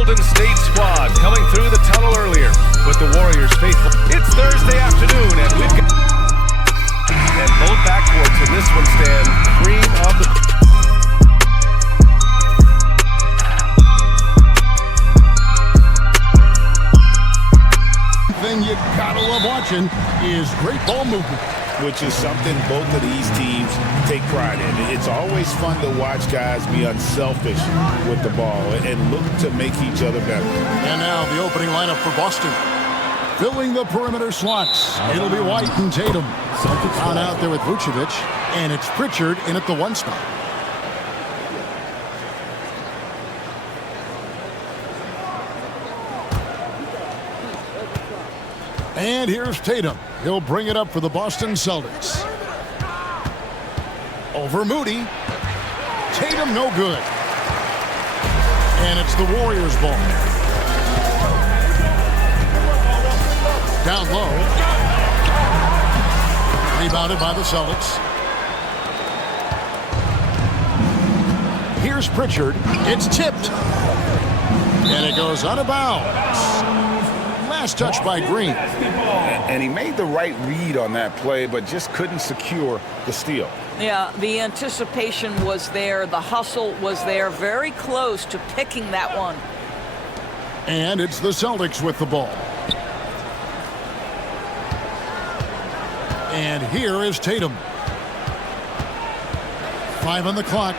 Golden State squad coming through the tunnel earlier with the Warriors faithful. It's Thursday afternoon, and we've got... And both backcourts in this one stand cream of the... Thing you gotta love watching is great ball movement, which is something both of these teams take pride in. It's always fun to watch guys be unselfish with the ball and look to make each other better. And now the opening lineup for Boston. Filling the perimeter slots, it'll be White and Tatum. On out there with Vucevic, and it's Pritchard in at the 1 spot. And here's Tatum. He'll bring it up for the Boston Celtics. Over Moody. Tatum no good. And it's the Warriors' ball. Down low. Rebounded by the Celtics. Here's Pritchard. It's tipped. And it goes out of bounds. Last touch by Green. And he made the right read on that play, but just couldn't secure the steal. Yeah, the anticipation was there. The hustle was there. Very close to picking that one. And it's the Celtics with the ball. And here is Tatum. 5 on the clock.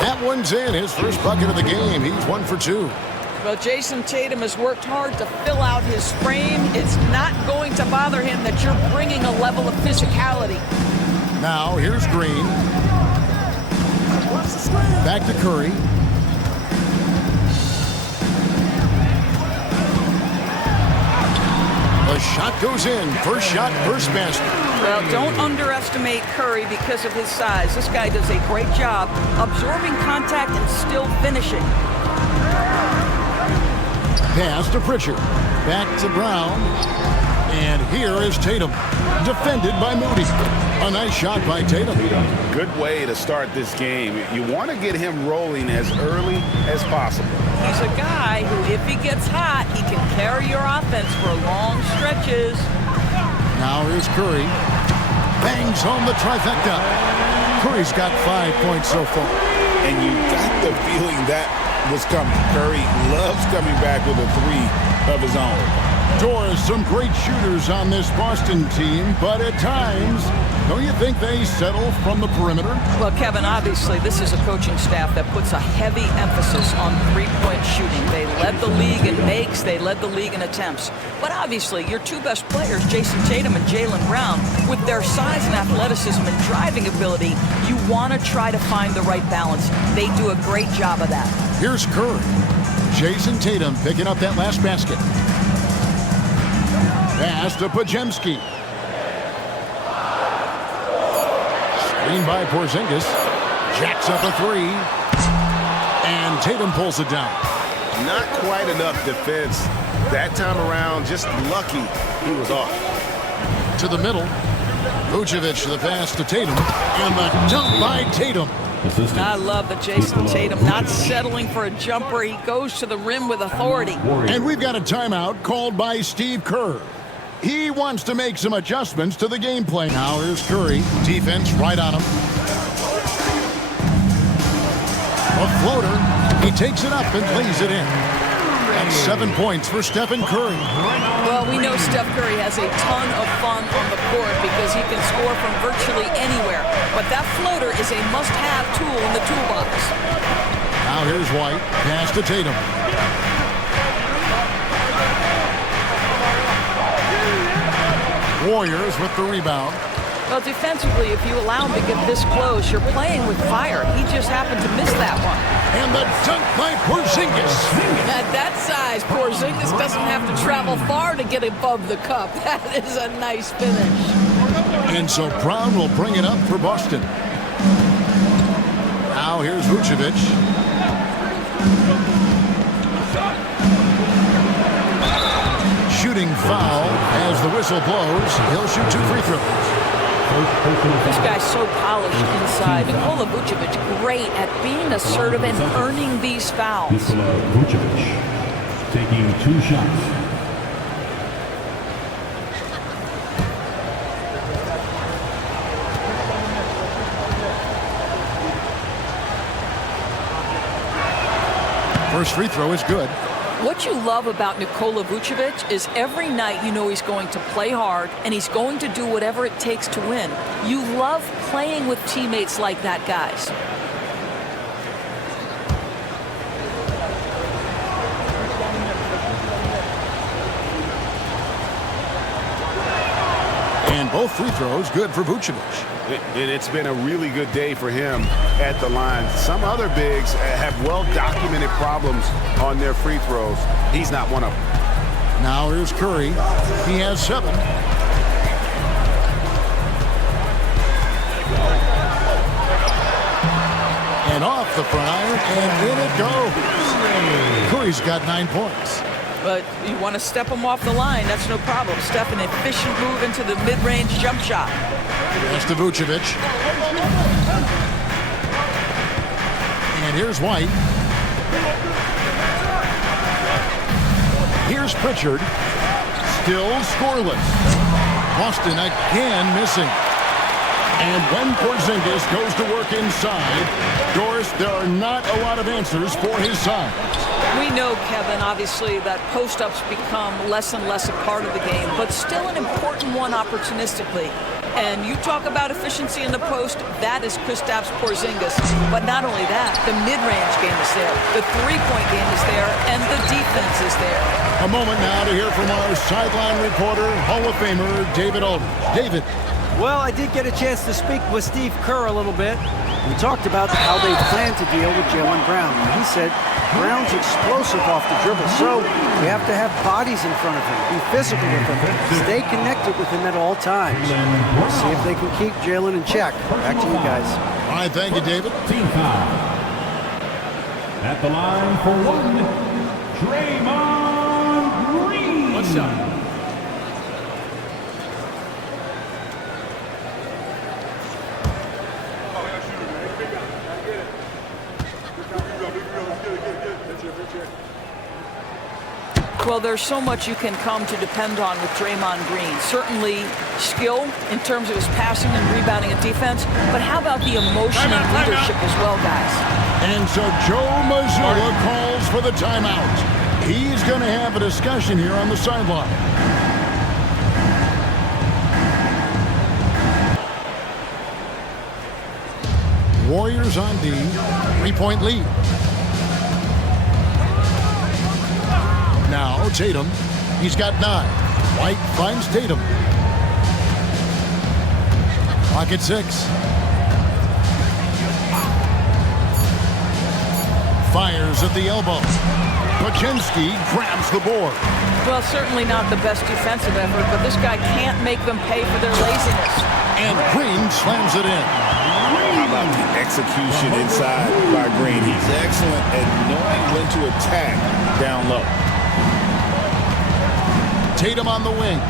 That one's in. His first bucket of the game. He's 1 for 2. Well, Jason Tatum has worked hard to fill out his frame. It's not going to bother him that you're bringing a level of physicality. Now, here's Green. Back to Curry. The shot goes in. First shot, first basket. Well, don't underestimate Curry because of his size. This guy does a great job absorbing contact and still finishing. Pass to Pritchard. Back to Brown. And here is Tatum. Defended by Moody. A nice shot by Tatum. Good way to start this game. You want to get him rolling as early as possible. He's a guy who, if he gets hot, he can carry your offense for long stretches. Now here's Curry. Bangs home the trifecta. Curry's got 5 points so far. And you got the feeling that was coming. Curry loves coming back with a 3 of his own. Doris, some great shooters on this Boston team, but at times, don't you think they settle from the perimeter? Well, Kevin, obviously, this is a coaching staff that puts a heavy emphasis on three-point shooting. They led the league in makes, they led the league in attempts. But obviously, your 2 best players, Jason Tatum and Jaylen Brown, with their size and athleticism and driving ability, you want to try to find the right balance. They do a great job of that. Here's Curry. Jason Tatum picking up that last basket. Pass to Pajemski. Screen by Porzingis. Jacks up a 3. And Tatum pulls it down. Not quite enough defense. That time around, just lucky he was off. To the middle. Vucevic the pass to Tatum. And the dunk by Tatum. I love that Jason Tatum not settling for a jumper. He goes to the rim with authority. And we've got a timeout called by Steve Kerr. He wants to make some adjustments to the game plan. Now here's Curry. Defense right on him. A floater. He takes it up and lays it in. That's 7 points for Stephen Curry. Well, we know Steph Curry has a ton of fun on the court because he can score from virtually anywhere. But that floater is a must-have tool in the toolbox. Now here's White. Pass to Tatum. Warriors with the rebound. Well, defensively, if you allow him to get this close, you're playing with fire. He just happened to miss that one. And the dunk by Porzingis. At that size, Porzingis doesn't have to travel far to get above the cup. That is a nice finish. And so Brown will bring it up for Boston. Now here's Vucevic. Shooting foul as the whistle blows. He'll shoot 2 free throws. This guy's so polished inside. Nikola Vucevic, great at being assertive and earning these fouls. Nikola Vucevic taking 2 shots. First free throw is good. What you love about Nikola Vucevic is every night you know he's going to play hard and he's going to do whatever it takes to win. You love playing with teammates like that, guys. And both free throws good for Vucevic. It's been a really good day for him at the line. Some other bigs have well-documented problems on their free throws. He's not one of them. Now here's Curry. He has 7. And off the front iron, and in it goes. Curry's got 9 points. But you want to step him off the line, that's no problem. Step an efficient move into the mid-range jump shot. Pass to Vucevic. And here's White. Here's Pritchard. Still scoreless. Boston again missing. And when Porzingis goes to work inside, Doris, there are not a lot of answers for his side. We know, Kevin, obviously, that post-ups become less and less a part of the game, but still an important one opportunistically. And you talk about efficiency in the post, that is Kristaps Porzingis. But not only that, the mid-range game is there, the three-point game is there, and the defense is there. A moment now to hear from our sideline reporter, Hall of Famer David Aldridge. David. Well, I did get a chance to speak with Steve Kerr a little bit. We talked about how they plan to deal with Jaylen Brown. And he said Brown's explosive off the dribble, so we have to have bodies in front of him, be physical with him, stay connected with him at all times. We'll see if they can keep Jaylen in check. Back to you guys. All right, thank you, David. Team foul. At the line for 1, Draymond Green. What's up? Well, there's so much you can come to depend on with Draymond Green. Certainly skill in terms of his passing and rebounding and defense, but how about the emotion and leadership as well, guys? And so Joe Mazzulla calls for the timeout. He's going to have a discussion here on the sideline. Warriors on D, 3-point lead. Now Tatum, he's got 9. White finds Tatum. Clock at 6. Fires at the elbow. Paczynski grabs the board. Well, certainly not the best defensive effort, but this guy can't make them pay for their laziness. And Green slams it in. How about the execution inside by Green? He's excellent at knowing when to attack down low. Tatum on the wing.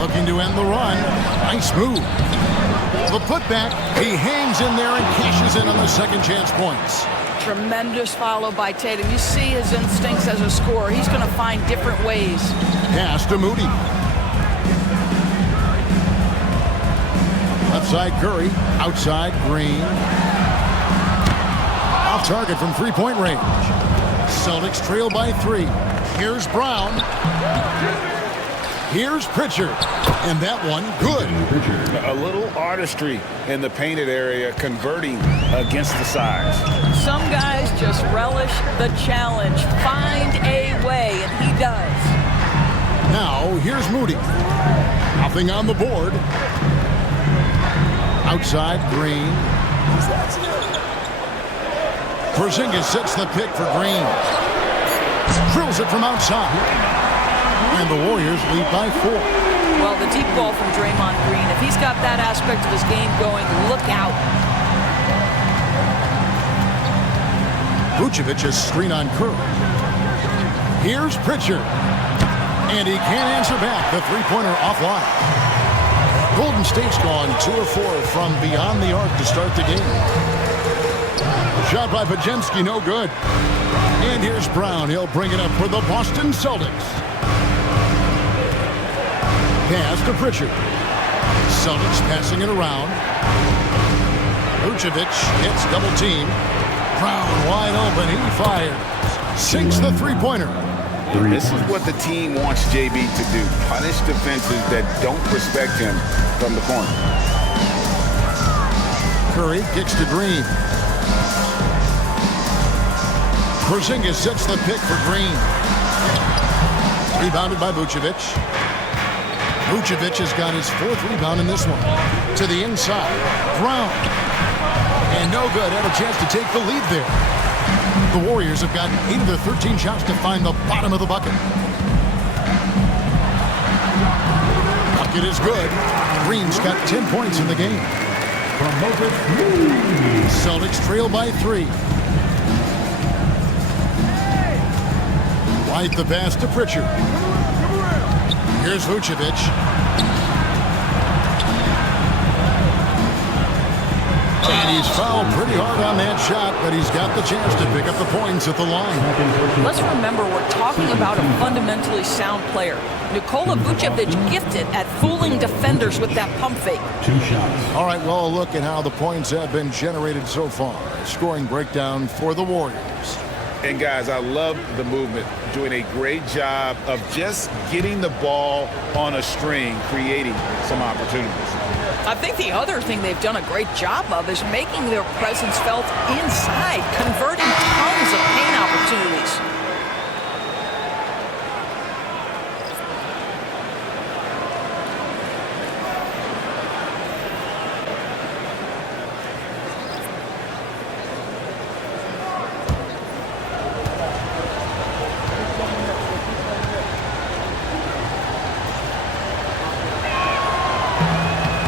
Looking to end the run. Nice move. The putback. He hangs in there and cashes in on the second chance points. Tremendous follow by Tatum. You see his instincts as a scorer. He's going to find different ways. Pass to Moody. Left side Curry. Outside Green. Off target from three-point range. Celtics trail by 3. Here's Brown. Here's Pritchard. And that one good. A little artistry in the painted area, converting against the size. Some guys just relish the challenge. Find a way, and he does. Now, here's Moody. Nothing on the board. Outside, Green. Porzingis sets the pick for Green. Drills it from outside. And the Warriors lead by 4. Well, the deep ball from Draymond Green, if he's got that aspect of his game going, look out. Vucevic's screen on Curry. Here's Pritchard. And he can't answer back. The three-pointer offline. Golden State's gone 2 of 4 from beyond the arc to start the game. Shot by Podziemski, no good. And here's Brown. He'll bring it up for the Boston Celtics. Pass to Pritchard. Celtics passing it around. Vucevic hits double team. Brown wide open. He fires. Sinks the three-pointer. This is what the team wants JB to do. Punish defenses that don't respect him from the corner. Curry kicks to Green. Porzingis sets the pick for Green. Rebounded by Vucevic. Vucevic has got his 4th rebound in this one. To the inside. Brown. And no good. Had a chance to take the lead there. The Warriors have gotten 8 of their 13 shots to find the bottom of the bucket. Bucket is good. Green's got 10 points in the game. Celtics trail by 3. White the pass to Pritchard. Here's Vucevic. And he's fouled pretty hard on that shot, but he's got the chance to pick up the points at the line. Let's remember, we're talking about a fundamentally sound player. Nikola Vucevic gifted at fooling defenders with that pump fake. 2 shots. All right, well, look at how the points have been generated so far. Scoring breakdown for the Warriors. And guys, I love the movement. Doing a great job of just getting the ball on a string, creating some opportunities. I think the other thing they've done a great job of is making their presence felt inside, converting tons of paint opportunities.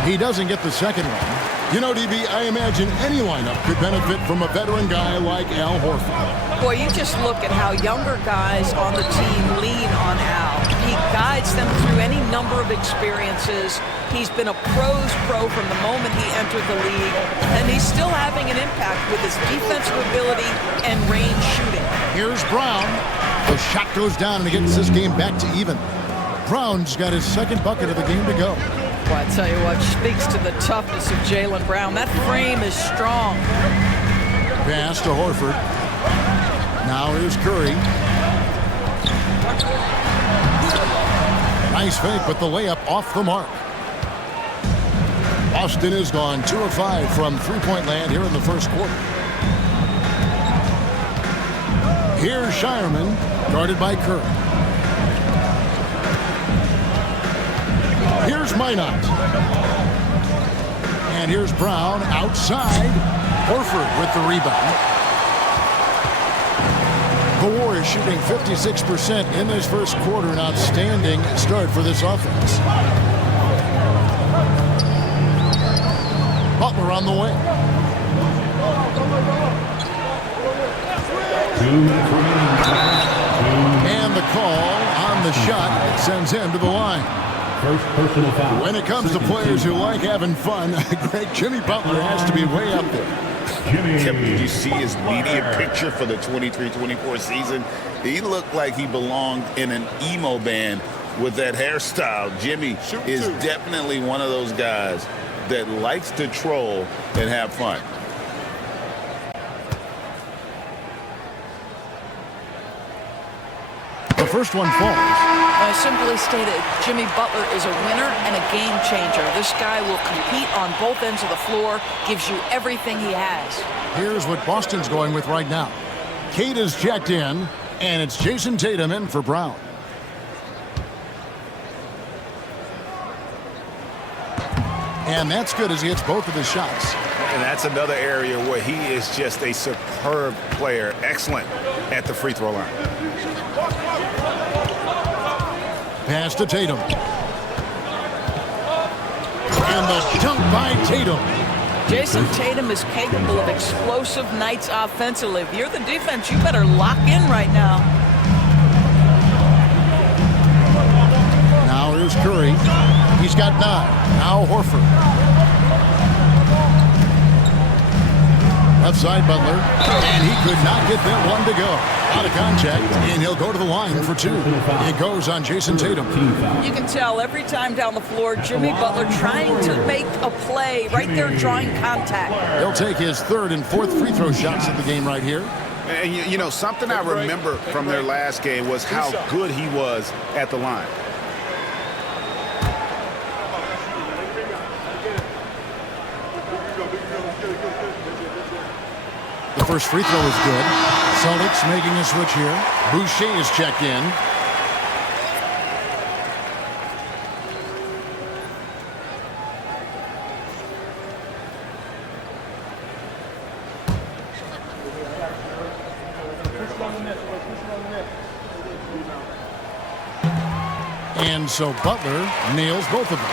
He doesn't get the second one. You know, DB, I imagine any lineup could benefit from a veteran guy like Al Horford. Boy, you just look at how younger guys on the team lean on Al. He guides them through any number of experiences. He's been a pro's pro from the moment he entered the league, and he's still having an impact with his defensive ability and range shooting. Here's Brown. The shot goes down and it gets this game back to even. Brown's got his second bucket of the game to go. Well, I tell you what, speaks to the toughness of Jaylen Brown. That frame is strong. Pass to Horford. Now here's Curry. Nice fake, but the layup off the mark. Boston has gone 2 of 5 from three-point land here in the first quarter. Here's Shireman, guarded by Curry. Here's Minot. And here's Brown outside. Horford with the rebound. The Warriors shooting 56% in this first quarter. An outstanding start for this offense. Butler on the way. 2 minutes remaining. And the call on the shot sends him to the line. First personal foul. When it comes to players who like having fun, great Jimmy Butler has to be way up there. Did you see his media picture for the 23-24 season? He looked like he belonged in an emo band with that hairstyle. Jimmy is definitely one of those guys that likes to troll and have fun. The first one falls. Simply stated, Jimmy Butler is a winner and a game changer. This guy will compete on both ends of the floor, gives you everything he has. Here's what Boston's going with right now. Kate is checked in, and it's Jason Tatum in for Brown. And that's good as he hits both of his shots. And that's another area where he is just a superb player. Excellent at the free throw line. Pass to Tatum. And the dunk by Tatum. Jason Tatum is capable of explosive nights offensively. If you're the defense, you better lock in right now. Now here's Curry. He's got 9. Now Horford. Left side Butler. And he could not get that one to go. Out of contact, and he'll go to the line for 2. It goes on Jason Tatum. You can tell every time down the floor, Jimmy Butler trying to make a play right there, drawing contact. He'll take his 3rd and 4th free throw shots of the game right here. And you know, something I remember from their last game was how good he was at the line. The first free throw is good. Celtics making a switch here. Boucher is checked in. And so Butler nails both of them.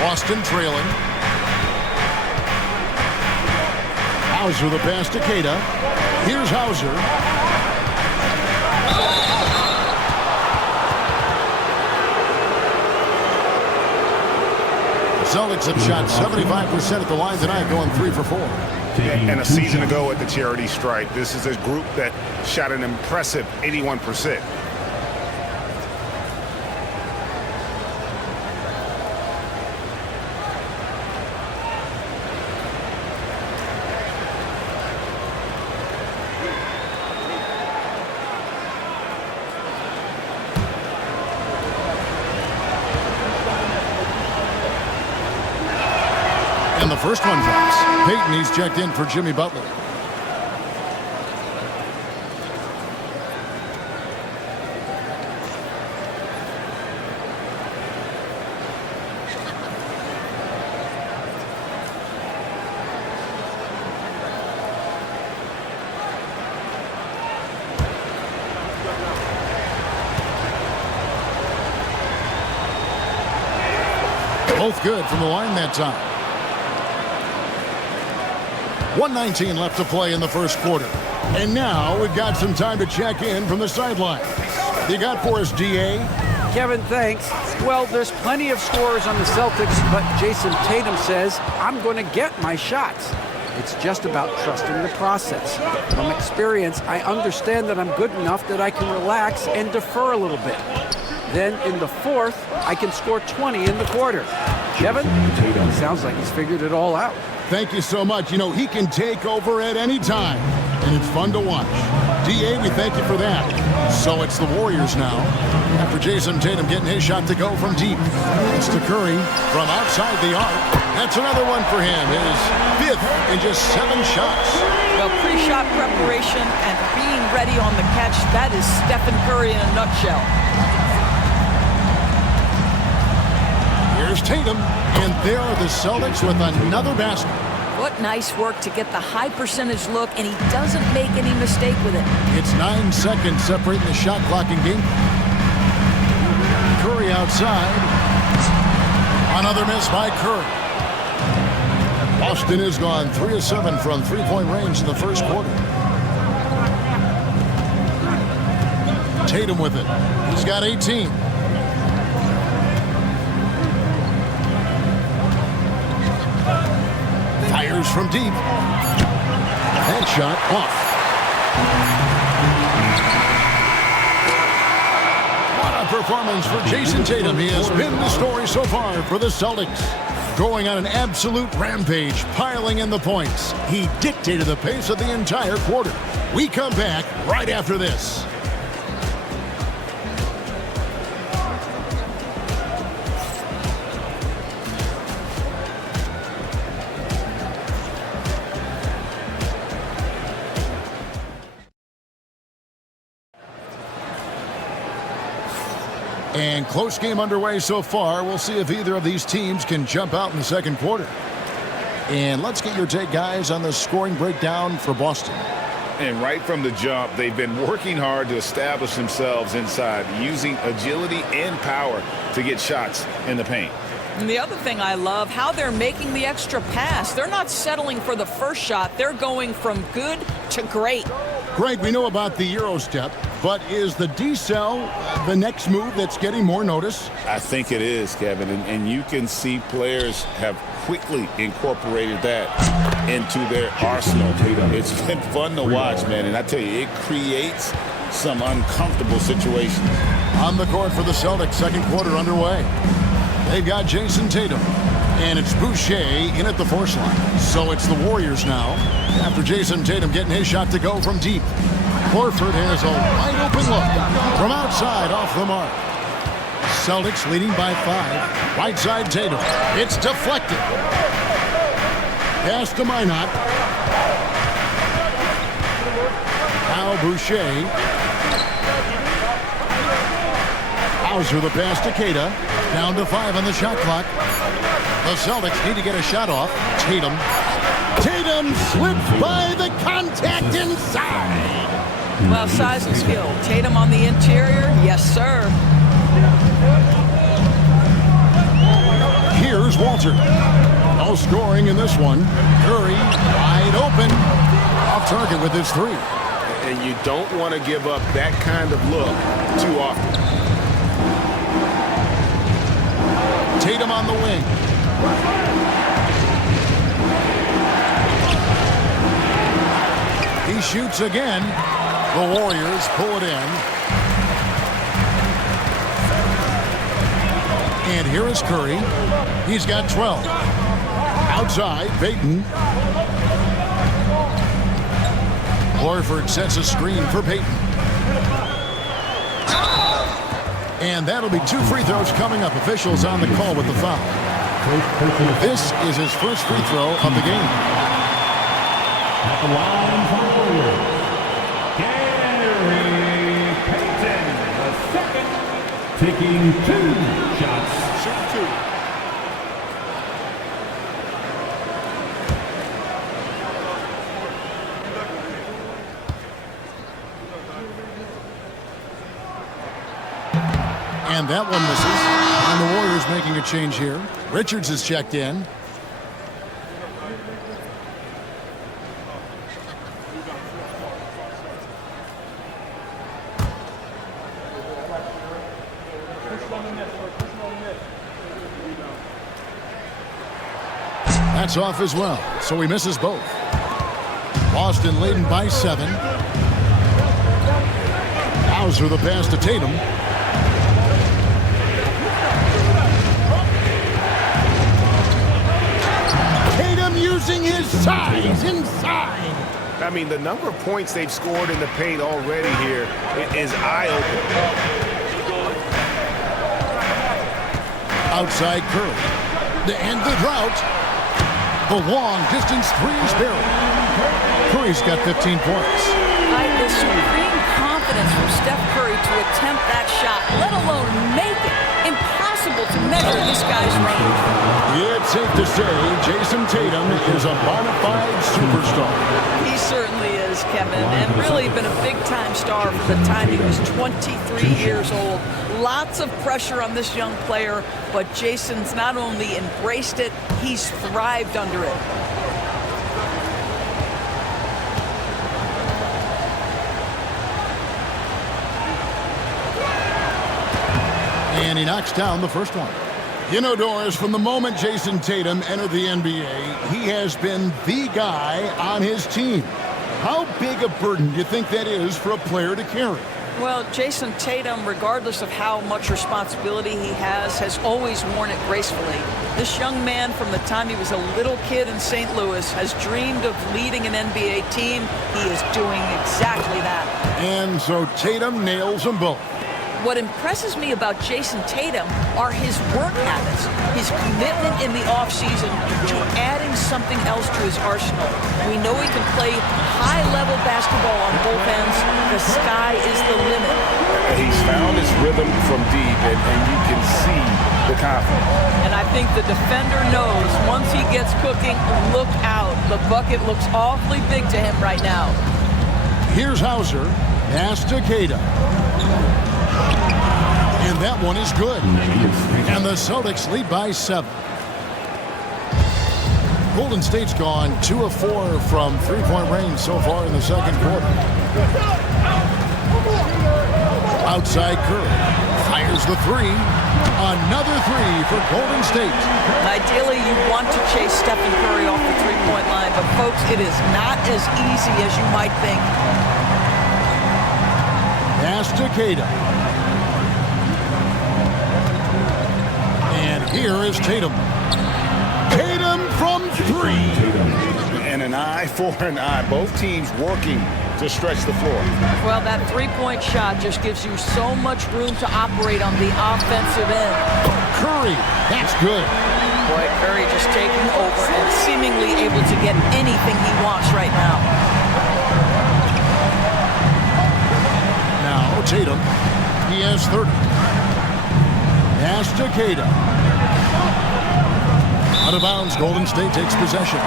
Boston trailing. Hauser the pass to Queta. Here's Hauser. The Celtics have shot 75% at the line tonight, going 3 for 4. And a season ago at the charity stripe, this is a group that shot an impressive 81%. And the first one drops. Peyton, he's checked in for Jimmy Butler. Both good from the line that time. 1:19 left to play in the first quarter. And now we've got some time to check in from the sideline. You got for us, D.A.? Kevin, thanks. Well, there's plenty of scorers on the Celtics, but Jason Tatum says, I'm going to get my shots. It's just about trusting the process. From experience, I understand that I'm good enough that I can relax and defer a little bit. Then in the fourth, I can score 20 in the quarter. Kevin, sounds like he's figured it all out. Thank you so much. You know, he can take over at any time, and it's fun to watch. D.A., we thank you for that. So it's the Warriors now. After Jason Tatum getting his shot to go from deep. It's to Curry from outside the arc. That's another one for him. His 5th in just 7 shots. Well, pre-shot preparation and being ready on the catch, that is Stephen Curry in a nutshell. Here's Tatum, and there are the Celtics with another basket. What nice work to get the high percentage look, and he doesn't make any mistake with it. It's 9 seconds separating the shot clock and game. Curry outside. Another miss by Curry. Boston has gone 3 of 7 from three-point range in the first quarter. Tatum with it. He's got 18. Fires from deep. That shot off. What a performance for Jason Tatum. He has been the story so far for the Celtics. Going on an absolute rampage, piling in the points. He dictated the pace of the entire quarter. We come back right after this. And close game underway so far. We'll see if either of these teams can jump out in the second quarter. And let's get your take, guys, on the scoring breakdown for Boston. And right from the jump, they've been working hard to establish themselves inside, using agility and power to get shots in the paint. And the other thing I love, how they're making the extra pass. They're not settling for the first shot. They're going from good to great. Greg, we know about the Euro step, but is the decel the next move that's getting more notice? I think it is, Kevin, and you can see players have quickly incorporated that into their arsenal. It's been fun to watch, man, and I tell you, it creates some uncomfortable situations. On the court for the Celtics, second quarter underway. They've got Jason Tatum, and it's Boucher in at the force line. So it's the Warriors now, after Jason Tatum getting his shot to go from deep. Horford has a wide open look from outside off the mark. Celtics leading by 5. Right side Tatum. It's deflected. Pass to Minot. Now Boucher. Hauser the pass to Keita. Down to 5 on the shot clock. The Celtics need to get a shot off. Tatum slips by the contact inside. Well, size and skill. Tatum on the interior. Yes, sir. Here's Walter. No scoring in this one. Curry wide open. Off target with his 3. And you don't want to give up that kind of look too often. Tatum on the wing. He shoots again. The Warriors pull it in. And here is Curry. He's got 12. Outside, Payton. Horford sets a screen for Payton. And that'll be 2 free throws coming up. Officials on the call with the foul. This is his first free throw of the game. At the line for the Warriors, Gary Payton, the second, taking 2 shots. Shoot 2. And that one misses. And the Warriors making a change here. Richards is checked in. That's off as well, so he misses both. Boston leading by 7. Hauser the pass to Tatum. Using his size inside. I mean, the number of points they've scored in the paint already here is eye-opening. Outside Curry. To end the drought. The long distance 3 is buried. Curry's got 15 points. The supreme confidence from Steph Curry to attempt that shot, let alone make it. Impossible to measure this guy's range. Yeah, it's safe to say Jason Tatum is a bona fide superstar. He certainly is, Kevin, and really been a big-time star from the time he was 23 years old. Lots of pressure on this young player, but Jason's not only embraced it, he's thrived under it. And he knocks down the first one. You know, Doris, from the moment Jason Tatum entered the NBA, he has been the guy on his team. How big a burden do you think that is for a player to carry? Well, Jason Tatum, regardless of how much responsibility he has always worn it gracefully. This young man, from the time he was a little kid in St. Louis, has dreamed of leading an NBA team. He is doing exactly that. And so Tatum nails them both. What impresses me about Jason Tatum are his work habits, his commitment in the offseason to adding something else to his arsenal. We know he can play high-level basketball on both ends. The sky is the limit. He's found his rhythm from deep, and you can see the confidence. And I think the defender knows once he gets cooking, look out. The bucket looks awfully big to him right now. Here's Hauser. Pass to Keita. And that one is good. And the Celtics lead by 7. Golden State's gone 2 of 4 from three-point range so far in the second quarter. Outside Curry. Fires the three. Another three for Golden State. Ideally, you want to chase Stephen Curry off the three-point line, but folks, it is not as easy as you might think. Pass to Tatum. And here is Tatum. Tatum from 3. And an eye for an eye. Both teams working to stretch the floor. Well, that three-point shot just gives you so much room to operate on the offensive end. Curry, that's good. Boy, Curry just taking over and seemingly able to get anything he wants right now. Now Tatum, he has 30. Pass to Tatum. Out of bounds, Golden State takes possession.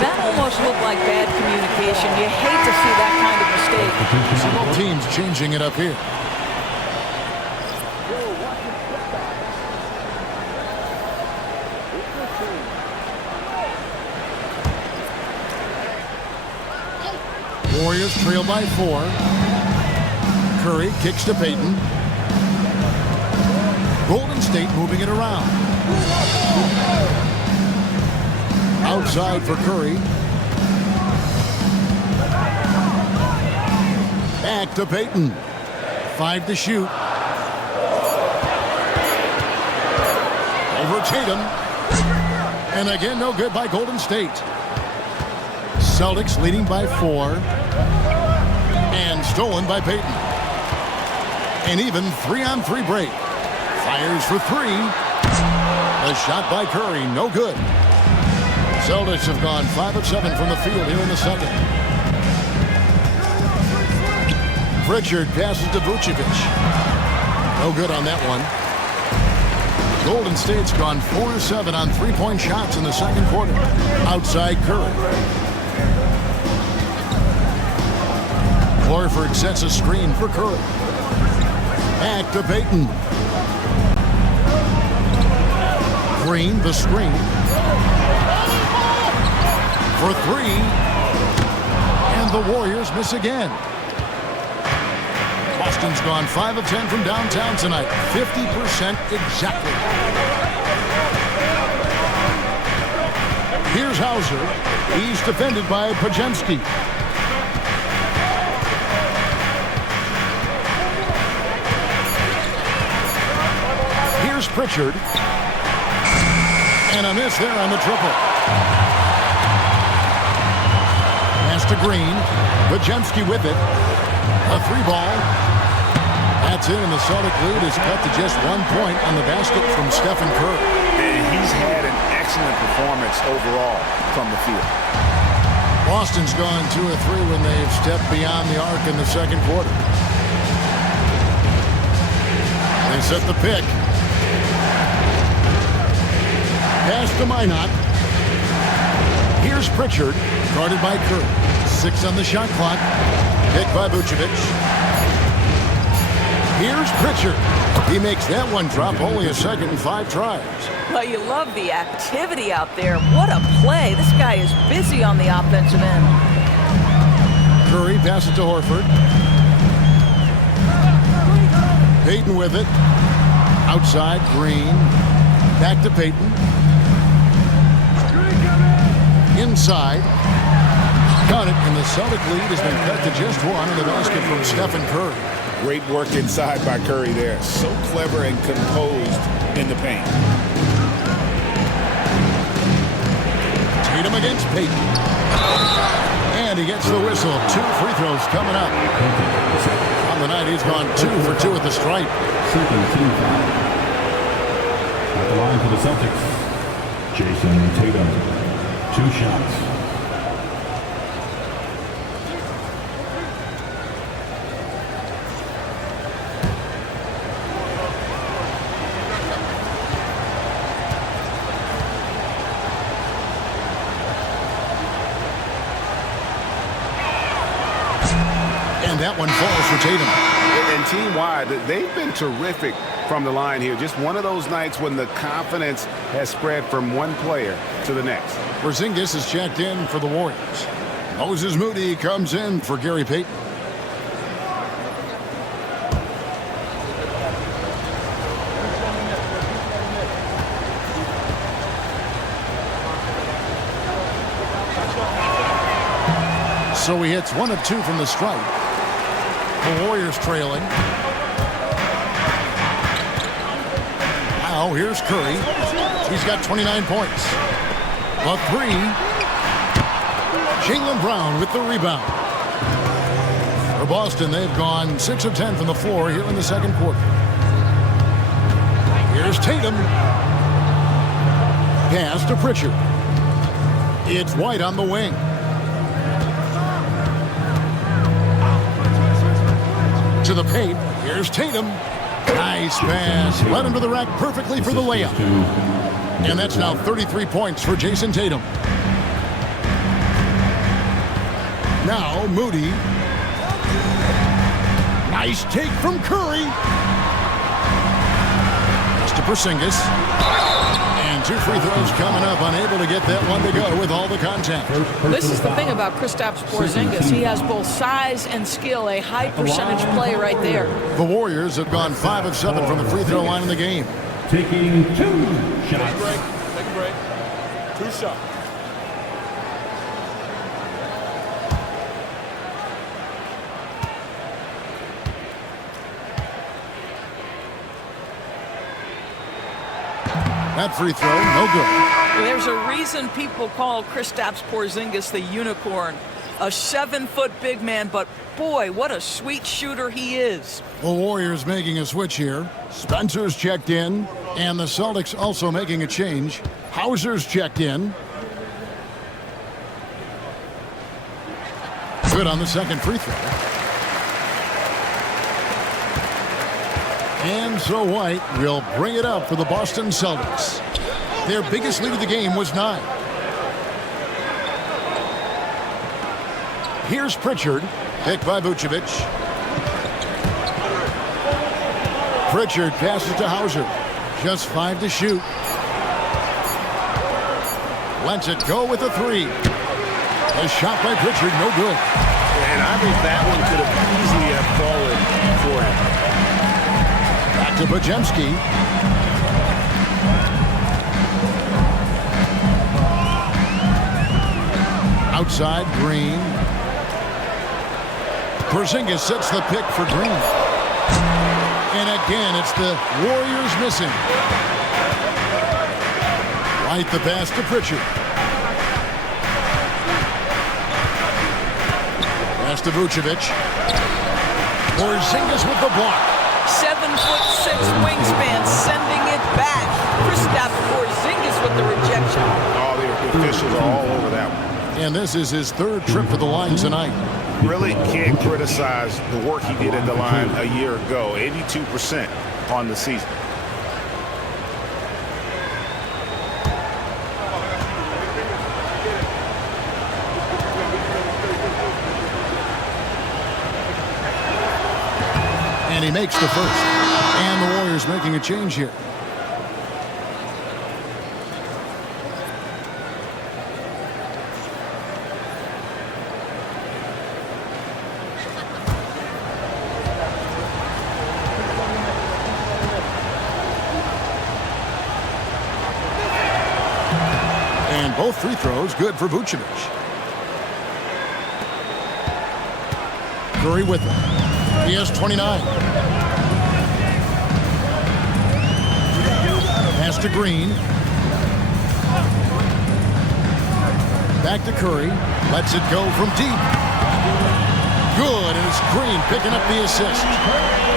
That almost looked like bad communication. You hate to see that kind of mistake. Both teams changing it up here. Warriors trail by 4. Curry kicks to Payton. Golden State moving it around. Outside for Curry. Back to Payton. 5 to shoot. Over Tatum. And again, no good by Golden State. Celtics leading by 4. And stolen by Payton. An even 3-on-3 break. Fires for 3. A shot by Curry, no good. Celtics have gone 5 of 7 from the field here in the second. Pritchard passes to Vucevic. No good on that one. Golden State's gone 4 of 7 on three-point shots in the second quarter. Outside Curry. Horford sets a screen for Curry. Back to Payton. Green, the screen. For 3. And the Warriors miss again. Boston's gone 5 of 10 from downtown tonight. 50% exactly. Here's Hauser. He's defended by Podziemski. Here's Pritchard. And a miss there on the triple. Pass to Green. Podziemski with it. A 3-ball. That's in, and the Celtic lead is cut to just 1 point on the basket from Stephen Curry. And he's had an excellent performance overall from the field. Boston's gone 2 of 3 when they've stepped beyond the arc in the second quarter. They set the pick. Pass to Minot. Here's Pritchard, guarded by Curry. 6 on the shot clock. Picked by Vucevic. Here's Pritchard. He makes that one drop, only a second and 5 tries. Well, you love the activity out there. What a play. This guy is busy on the offensive end. Curry passes to Horford. Payton with it. Outside, Green. Back to Payton. Inside. Got it, and the Celtic lead has been cut to just 1 in the basket from Stephen Curry. Great work inside by Curry there. So clever and composed in the paint. Tatum against Payton. And he gets the whistle. 2 free throws coming up. On the night, he's gone 2 for 2 at the stripe. At the line for the Celtics, Jason Tatum. 2 shots. And that one falls for Tatum. And team-wide, they've been terrific from the line here. Just one of those nights when the confidence has spread from one player to the next. Porzingis is checked in for the Warriors. Moses Moody comes in for Gary Payton. So he hits 1 of 2 from the stripe. The Warriors trailing. Now here's Curry. He's got 29 points. A 3. Jaylen Brown with the rebound. For Boston, they've gone 6 of 10 from the floor here in the second quarter. Here's Tatum. Pass to Pritchard. It's White on the wing. To the paint. Here's Tatum. Nice pass. Led into the rack perfectly for the layup. And that's now 33 points for Jason Tatum. Now Moody. Nice take from Curry. It's to Porzingis. And 2 free throws coming up. Unable to get that one to go with all the contact. This is the thing about Kristaps Porzingis. He has both size and skill, a high percentage play right there. The Warriors have gone 5 of 7 from the free throw line in the game. Taking 2 shots. Take a break. 2 shots. That free throw, no good. There's a reason people call Kristaps Porzingis the unicorn. A 7-foot big man, but boy, what a sweet shooter he is. The Warriors making a switch here. Spencer's checked in, and the Celtics also making a change. Hauser's checked in. Good on the second free throw. And so White will bring it up for the Boston Celtics. Their biggest lead of the game was 9. Here's Pritchard, picked by Vucevic. Pritchard passes to Hauser. Just 5 to shoot. Lets it go with a 3. A shot by Pritchard, no good. And I think that one could have easily have fallen for him. Back to Podziemski. Outside, Green. Porzingis sets the pick for Green. And again, it's the Warriors missing. Right the pass to Pritchard. Pass to Vucevic. Porzingis with the block. 7'6" wingspan, sending it back. Kristaps Porzingis with the rejection. Oh, the officials are all over that one. And this is his 3rd trip to the line tonight. Really can't criticize the work he did at the line a year ago. 82% on the season. And he makes the first. And the Warriors making a change here. And both free throws good for Vucevic. Curry with him. He has 29. Pass to Green. Back to Curry. Lets it go from deep. Good, and it's Green picking up the assist.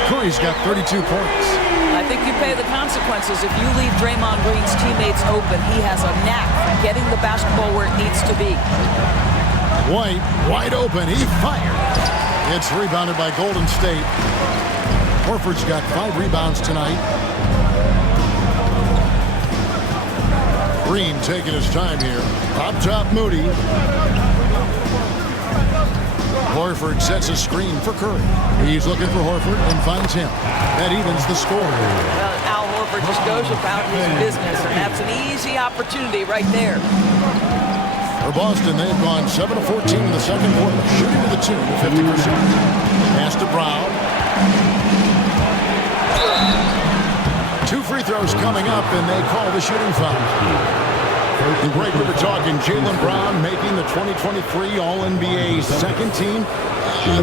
Curry's got 32 points. I think you pay the consequences. If you leave Draymond Green's teammates open, he has a knack for getting the basketball where it needs to be. White, wide open. He fired. It's rebounded by Golden State. Horford's got 5 rebounds tonight. Green taking his time here. Up top, Moody. Horford sets a screen for Curry. He's looking for Horford and finds him. That evens the score. Well, Al Horford just goes about his business, and that's an easy opportunity right there. For Boston, they've gone 7 of 14 in the second quarter, shooting to the tune of 50%. Pass to Brown. 2 free throws coming up, and they call the shooting foul. And Greg, we were talking Jaylen Brown making the 2023 All-NBA second team.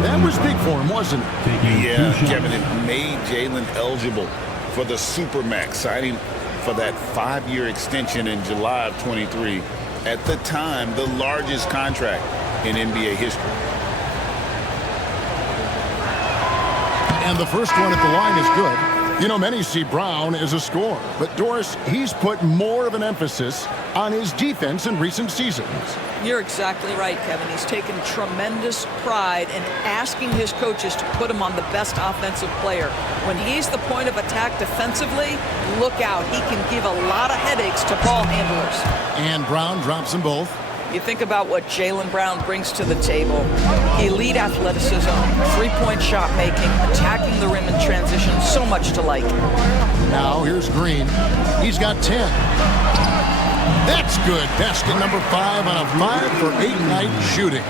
That was big for him, wasn't it? Yeah, Kevin, it made Jaylen eligible for the Supermax, signing for that 5-year extension in July of 23. At the time, the largest contract in NBA history. And the first one at the line is good. You know, many see Brown as a scorer, but Doris, he's put more of an emphasis on his defense in recent seasons. You're exactly right, Kevin. He's taken tremendous pride in asking his coaches to put him on the best offensive player. When he's the point of attack defensively, look out. He can give a lot of headaches to ball handlers. And Brown drops them both. You think about what Jaylen Brown brings to the table. Elite athleticism, three-point shot making, attacking the rim in transition, so much to like. Now here's Green. He's got 10. That's good. Basket number 5 on a 5-for-8 night shooting.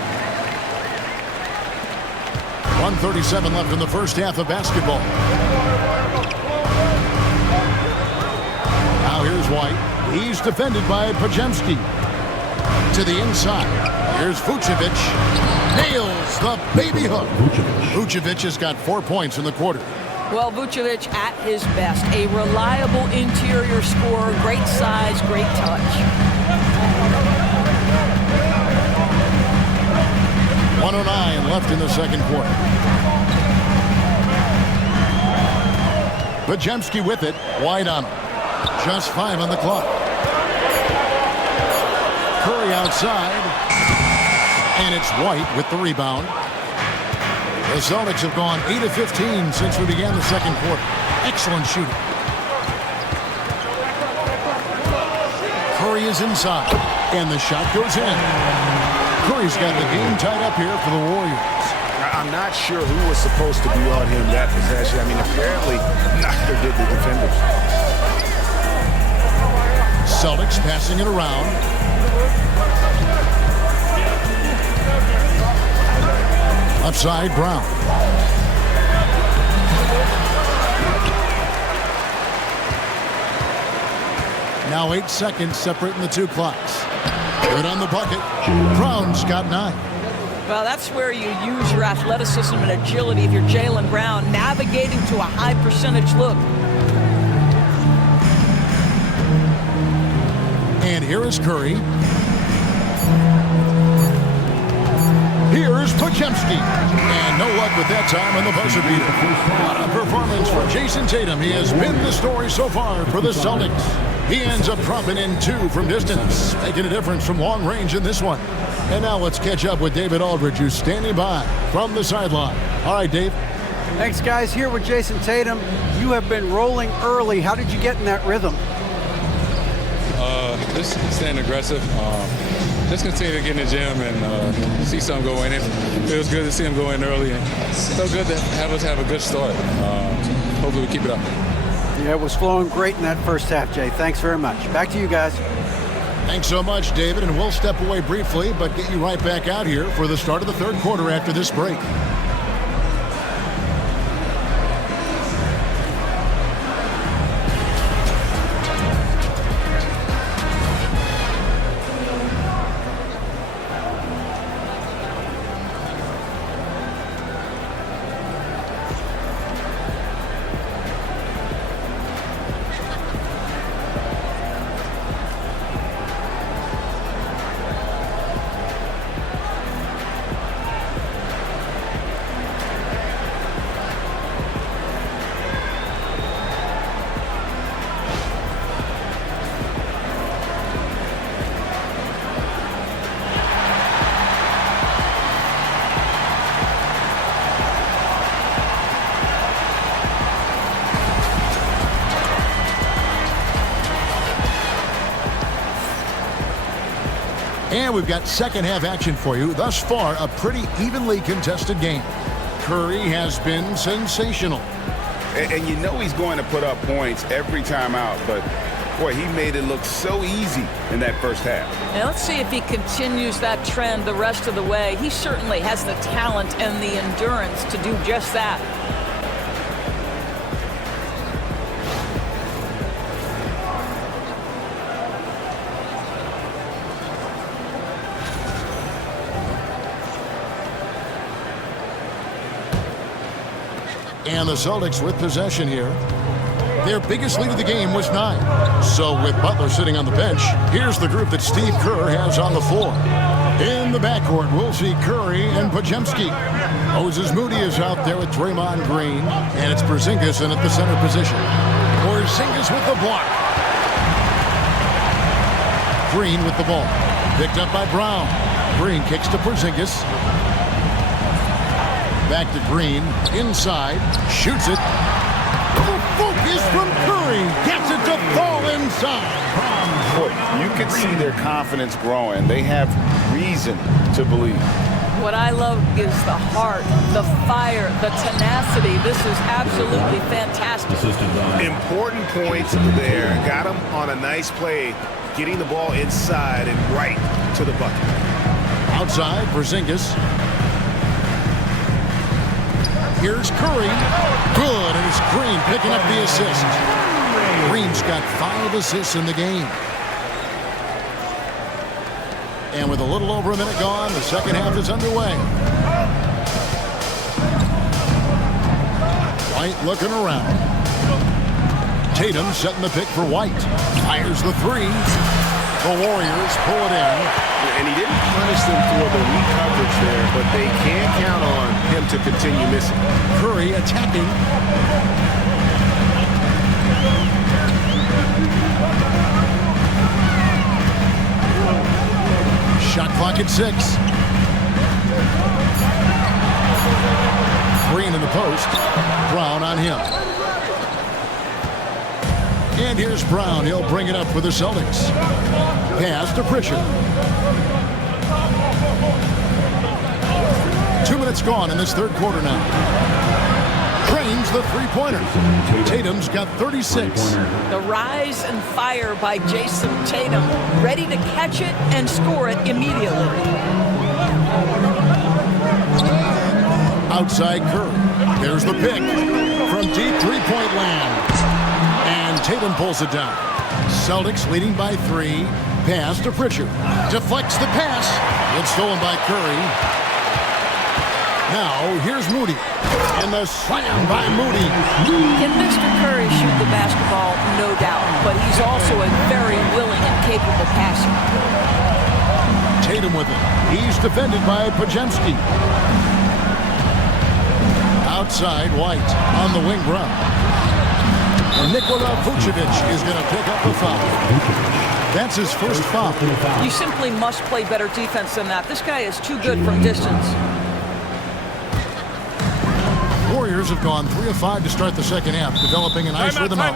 1:37 left in the first half of basketball. Now here's White. He's defended by Podziemski. To the inside. Here's Vucevic. Nails the baby hook. Vucevic has got 4 points in the quarter. Well, Vucevic at his best. A reliable interior scorer. Great size, great touch. 1:09 left in the second quarter. Podziemski with it. White on him. Just 5 on the clock. Curry outside, and it's White with the rebound. The Celtics have gone 8 of 15 since we began the second quarter. Excellent shooting. Curry is inside, and the shot goes in. Curry's got the game tied up here for the Warriors. I'm not sure who was supposed to be on him that possession. I mean, apparently neither did the defenders. Celtics passing it around. Upside Brown. Now 8 seconds separating the two clocks. Good on the bucket. Brown's got 9. Well, that's where you use your athleticism and agility if you're Jaylen Brown, navigating to a high percentage look. And here is Curry. Here's Podziemski. And no luck with that time on the buzzer beater. What a performance for Jason Tatum. He has been the story so far for the Celtics. He ends up dropping in 2 from distance, making a difference from long range in this one. And now let's catch up with David Aldridge, who's standing by from the sideline. All right, Dave. Thanks, guys. Here with Jason Tatum. You have been rolling early. How did you get in that rhythm? Just staying aggressive. Just continue to get in the gym and see something go in. It feels good to see him go in early. And so good to have us have a good start. Hopefully we keep it up. Yeah, it was flowing great in that first half, Jay. Thanks very much. Back to you guys. Thanks so much, David. And we'll step away briefly, but get you right back out here for the start of the third quarter after this break. And we've got second half action for you. Thus far, a pretty evenly contested game. Curry has been sensational. And you know he's going to put up points every time out, but boy, he made it look so easy in that first half. Now let's see if he continues that trend the rest of the way. He certainly has the talent and the endurance to do just that. And the Celtics with possession here. Their biggest lead of the game was 9. So with Butler sitting on the bench, here's the group that Steve Kerr has on the floor. In the backcourt, we'll see Curry and Podziemski. Moses Moody is out there with Draymond Green, and it's Porzingis in at the center position. Porzingis with the block. Green with the ball. Picked up by Brown. Green kicks to Porzingis. Back to Green. Inside. Shoots it. The focus from Curry. Gets it to fall inside. Boy, you can see their confidence growing. They have reason to believe. What I love is the heart, the fire, the tenacity. This is absolutely fantastic. Important points there. Got him on a nice play, getting the ball inside and right to the bucket. Outside, Porzingis. Here's Curry. Good, and it's Green picking up the assist. Green's got 5 assists in the game. And with a little over a minute gone, the second half is underway. White looking around. Tatum setting the pick for White. Fires the 3. The Warriors pull it in. And he didn't punish them for the weak coverage there, but they can't count on him to continue missing. Curry attacking. Shot clock at 6. Green in the post. Brown on him. And here's Brown. He'll bring it up for the Celtics. Pass to Pritchard. 2 minutes gone in this third quarter now. Drains the three-pointer. Tatum's got 36. The rise and fire by Jason Tatum, ready to catch it and score it immediately. Outside Curry. There's the pick from deep three-point land. And Tatum pulls it down. Celtics leading by 3. Pass to Pritchard. Deflects the pass. It's stolen by Curry. Now, here's Moody. And the slam by Moody. Can Mr. Curry shoot the basketball? No doubt. But he's also a very willing and capable passer. Tatum with it. He's defended by Podziemski. Outside, White. On the wing, Brown. Nikola Vucevic is going to pick up the foul. That's his first foul. You simply must play better defense than that. This guy is too good from distance. Warriors have gone 3 of 5 to start the second half, developing a nice rhythm out.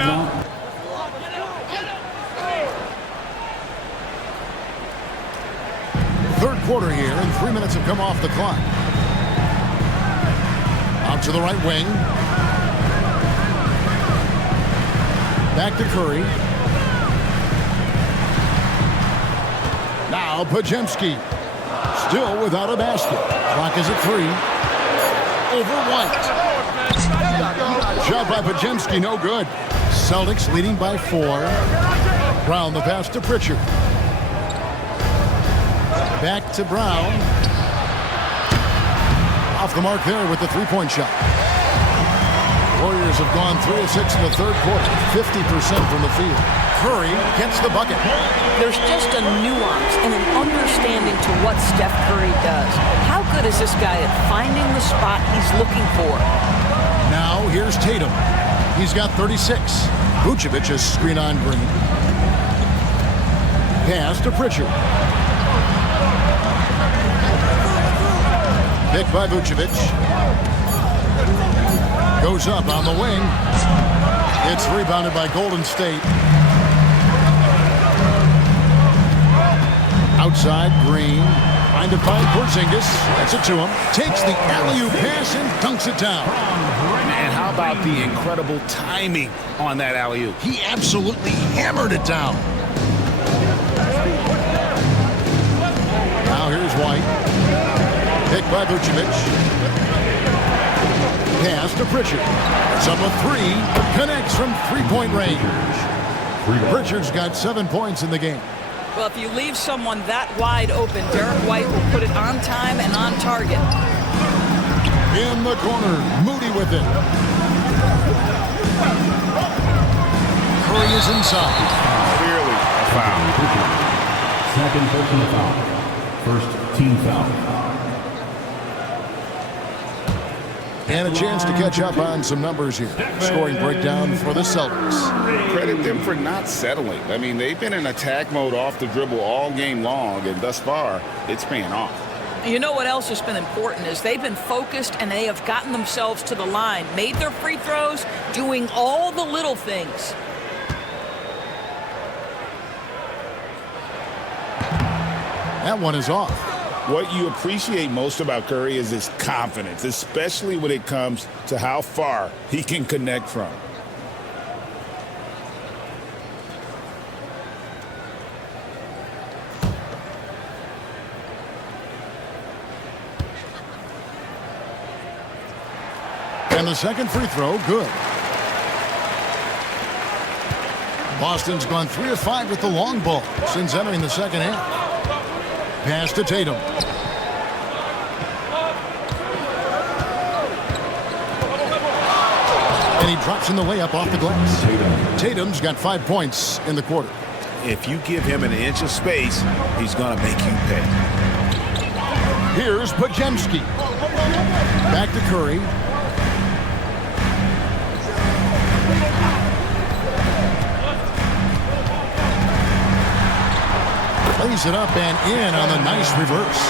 Third quarter here, and 3 minutes have come off the clock. Out to the right wing. Back to Curry. Now Podziemski. Still without a basket. Clock is at 3. Over White. Shot by Podziemski, no good. Celtics leading by 4. Brown the pass to Pritchard. Back to Brown. Off the mark there with the three-point shot. Warriors have gone 3 of 6 in the third quarter, 50% from the field. Curry gets the bucket. There's just a nuance and an understanding to what Steph Curry does. How good is this guy at finding the spot he's looking for? Now here's Tatum. He's got 36. Vucevic is screen on Green. Pass to Pritchard. Picked by Vucevic. Goes up on the wing. It's rebounded by Golden State. Outside, Green. Trying to find Porzingis. That's it to him. Takes the alley-oop pass and dunks it down. And how about the incredible timing on that alley-oop? He absolutely hammered it down. Now here's White. Picked by Vucevic. Pass to Pritchard. It's up a three. Connects from three-point range. Pritchard's got 7 points in the game. Well, if you leave someone that wide open, Derek White will put it on time and on target. In the corner, Moody with it. Curry is inside. Clearly a foul. Second personal foul. First team foul. And a chance to catch up on some numbers here. Scoring breakdown for the Celtics. Credit them for not settling. I mean, they've been in attack mode off the dribble all game long, and thus far, it's paying off. You know what else has been important is they've been focused and they have gotten themselves to the line, made their free throws, doing all the little things. That one is off. What you appreciate most about Curry is his confidence, especially when it comes to how far he can connect from. And the second free throw, good. Boston's gone 3 of 5 with the long ball since entering the second half. Pass to Tatum. And he drops in the layup off the glass. Tatum's got 5 points in the quarter. If you give him an inch of space, he's going to make you pay. Here's Podziemski. Back to Curry. Lays it up and in on the nice reverse.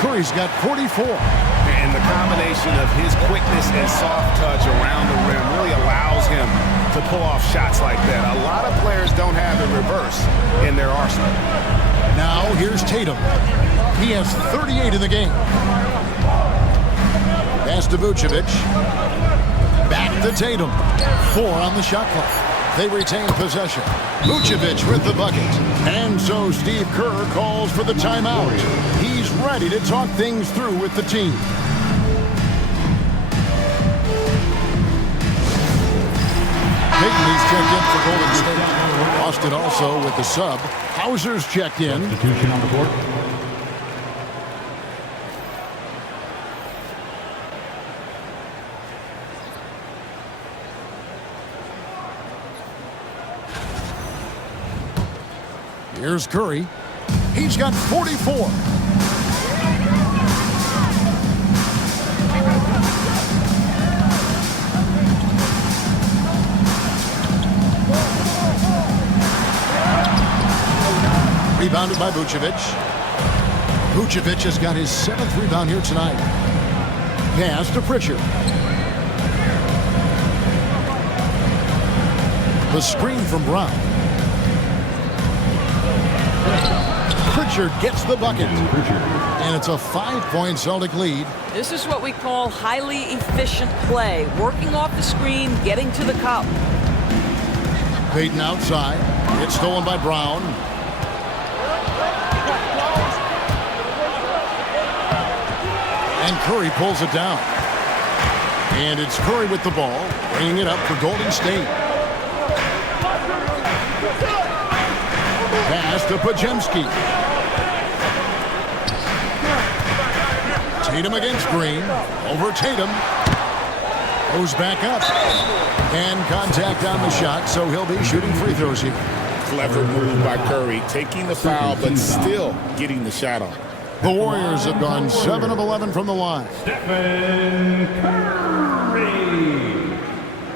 Curry's got 44. And the combination of his quickness and soft touch around the rim really allows him to pull off shots like that. A lot of players don't have the reverse in their arsenal. Now here's Tatum. He has 38 in the game. Pass to Vucevic. Back to Tatum. 4 on the shot clock. They retain possession. Vucevic with the bucket. And so Steve Kerr calls for the timeout. He's ready to talk things through with the team. Peyton's checked in for Golden State. Boston also with the sub. Hauser's checked in. Substitution on the court. Here's Curry. He's got 44. Rebounded by Vucevic. Vucevic has got his 7th rebound here tonight. Pass to Pritchard. The screen from Brown. Pritchard gets the bucket. And it's a 5-point Celtic lead. This is what we call highly efficient play. Working off the screen, getting to the cup. Peyton outside. It's stolen by Brown. And Curry pulls it down. And it's Curry with the ball, bringing it up for Golden State. Pass to Podziemski. Tatum against Green. Over Tatum. Goes back up. And contact on the shot, so he'll be shooting free throws here. Clever move by Curry, taking the foul, but still getting the shot on. The Warriors have gone 7 of 11 from the line. Stephen Curry.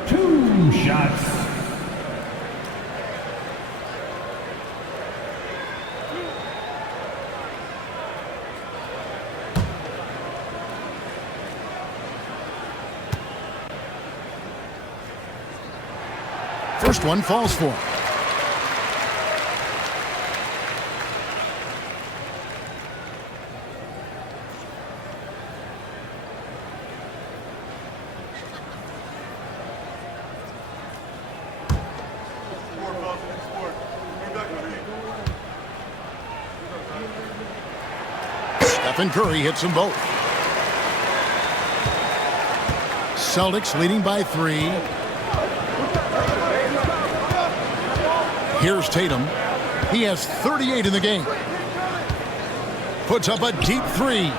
2 shots. First one falls for him. Stephen Curry hits them both. Celtics leading by 3. Here's Tatum. He has 38 in the game. Puts up a deep 3. He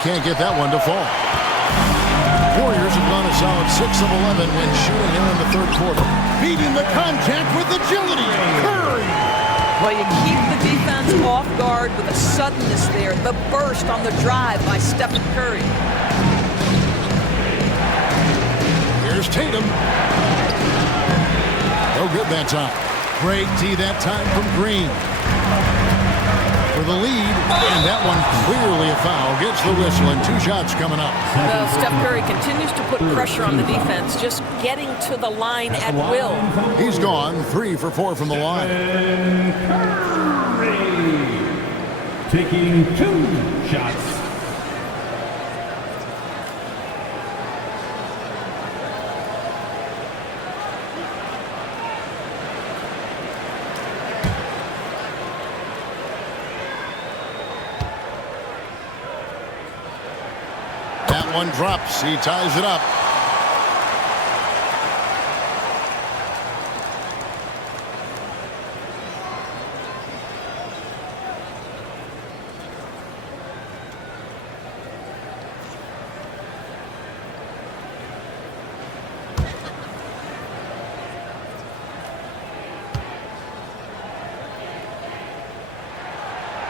can't get that one to fall. Warriors have gone a solid 6 of 11 when shooting here in the third quarter. Beating the contact with agility. Curry. Well, you keep the defense off guard with a suddenness there. The burst on the drive by Stephen Curry. Here's Tatum. No good that time. Great D that time from Green. For the lead, and that one clearly a foul. Gets the whistle, and 2 shots coming up. Well, Steph Curry continues to put pressure on the defense, just getting to the line at will. He's gone 3 for 4 from the line. Curry taking 2 shots. One drops. He ties it up.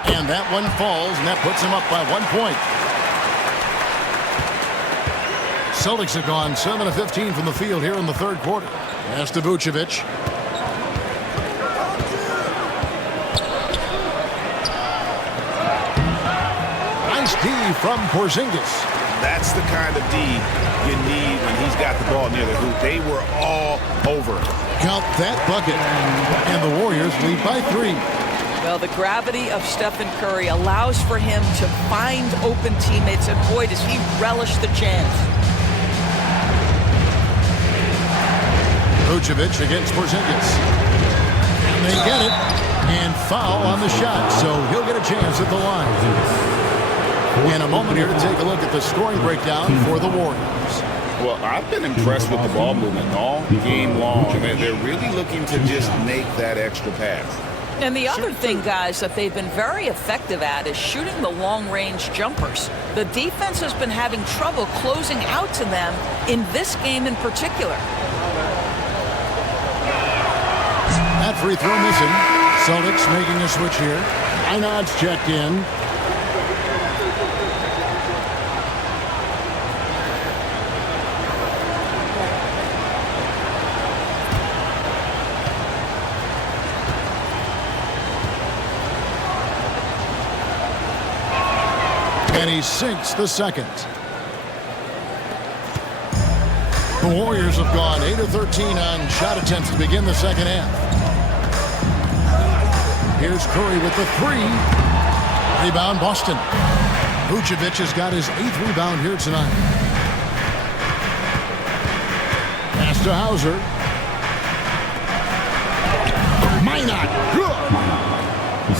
And that one falls, and that puts him up by 1 point. Celtics have gone 7 of 15 from the field here in the third quarter. Pass to Vucevic. Nice D from Porzingis. That's the kind of D you need when he's got the ball near the hoop. They were all over. Count that bucket. And the Warriors lead by 3. Well, the gravity of Stephen Curry allows for him to find open teammates, and boy, does he relish the chance. Vucevic against Porzingis. And they get it. And foul on the shot, so he'll get a chance at the line. In a moment here to take a look at the scoring breakdown for the Warriors. Well, I've been impressed with the ball movement all game long. They're really looking to just make that extra pass. And the other thing, guys, that they've been very effective at is shooting the long-range jumpers. The defense has been having trouble closing out to them in this game in particular. That free throw missing. Celtics making a switch here. Einad's checked in. And he sinks the second. The Warriors have gone 8 of 13 on shot attempts to begin the second half. Here's Curry with the 3. Rebound, Boston. Vucevic has got his 8th rebound here tonight. Pass to Hauser. Minot. Good.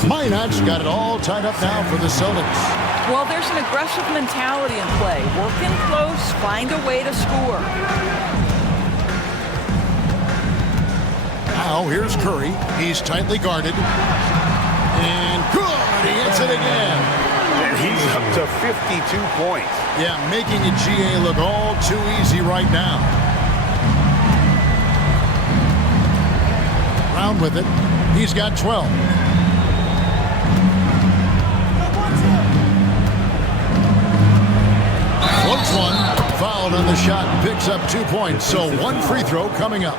Minot's got it all tied up now for the Celtics. Well, there's an aggressive mentality in play. Work in close, find a way to score. Now here's Curry. He's tightly guarded. And good! He hits it again. And he's up to 52 points. Yeah, making a GA look all too easy right now. Brown with it. He's got 12. Floats one, fouled on the shot, picks up 2 points. So 1 free throw coming up.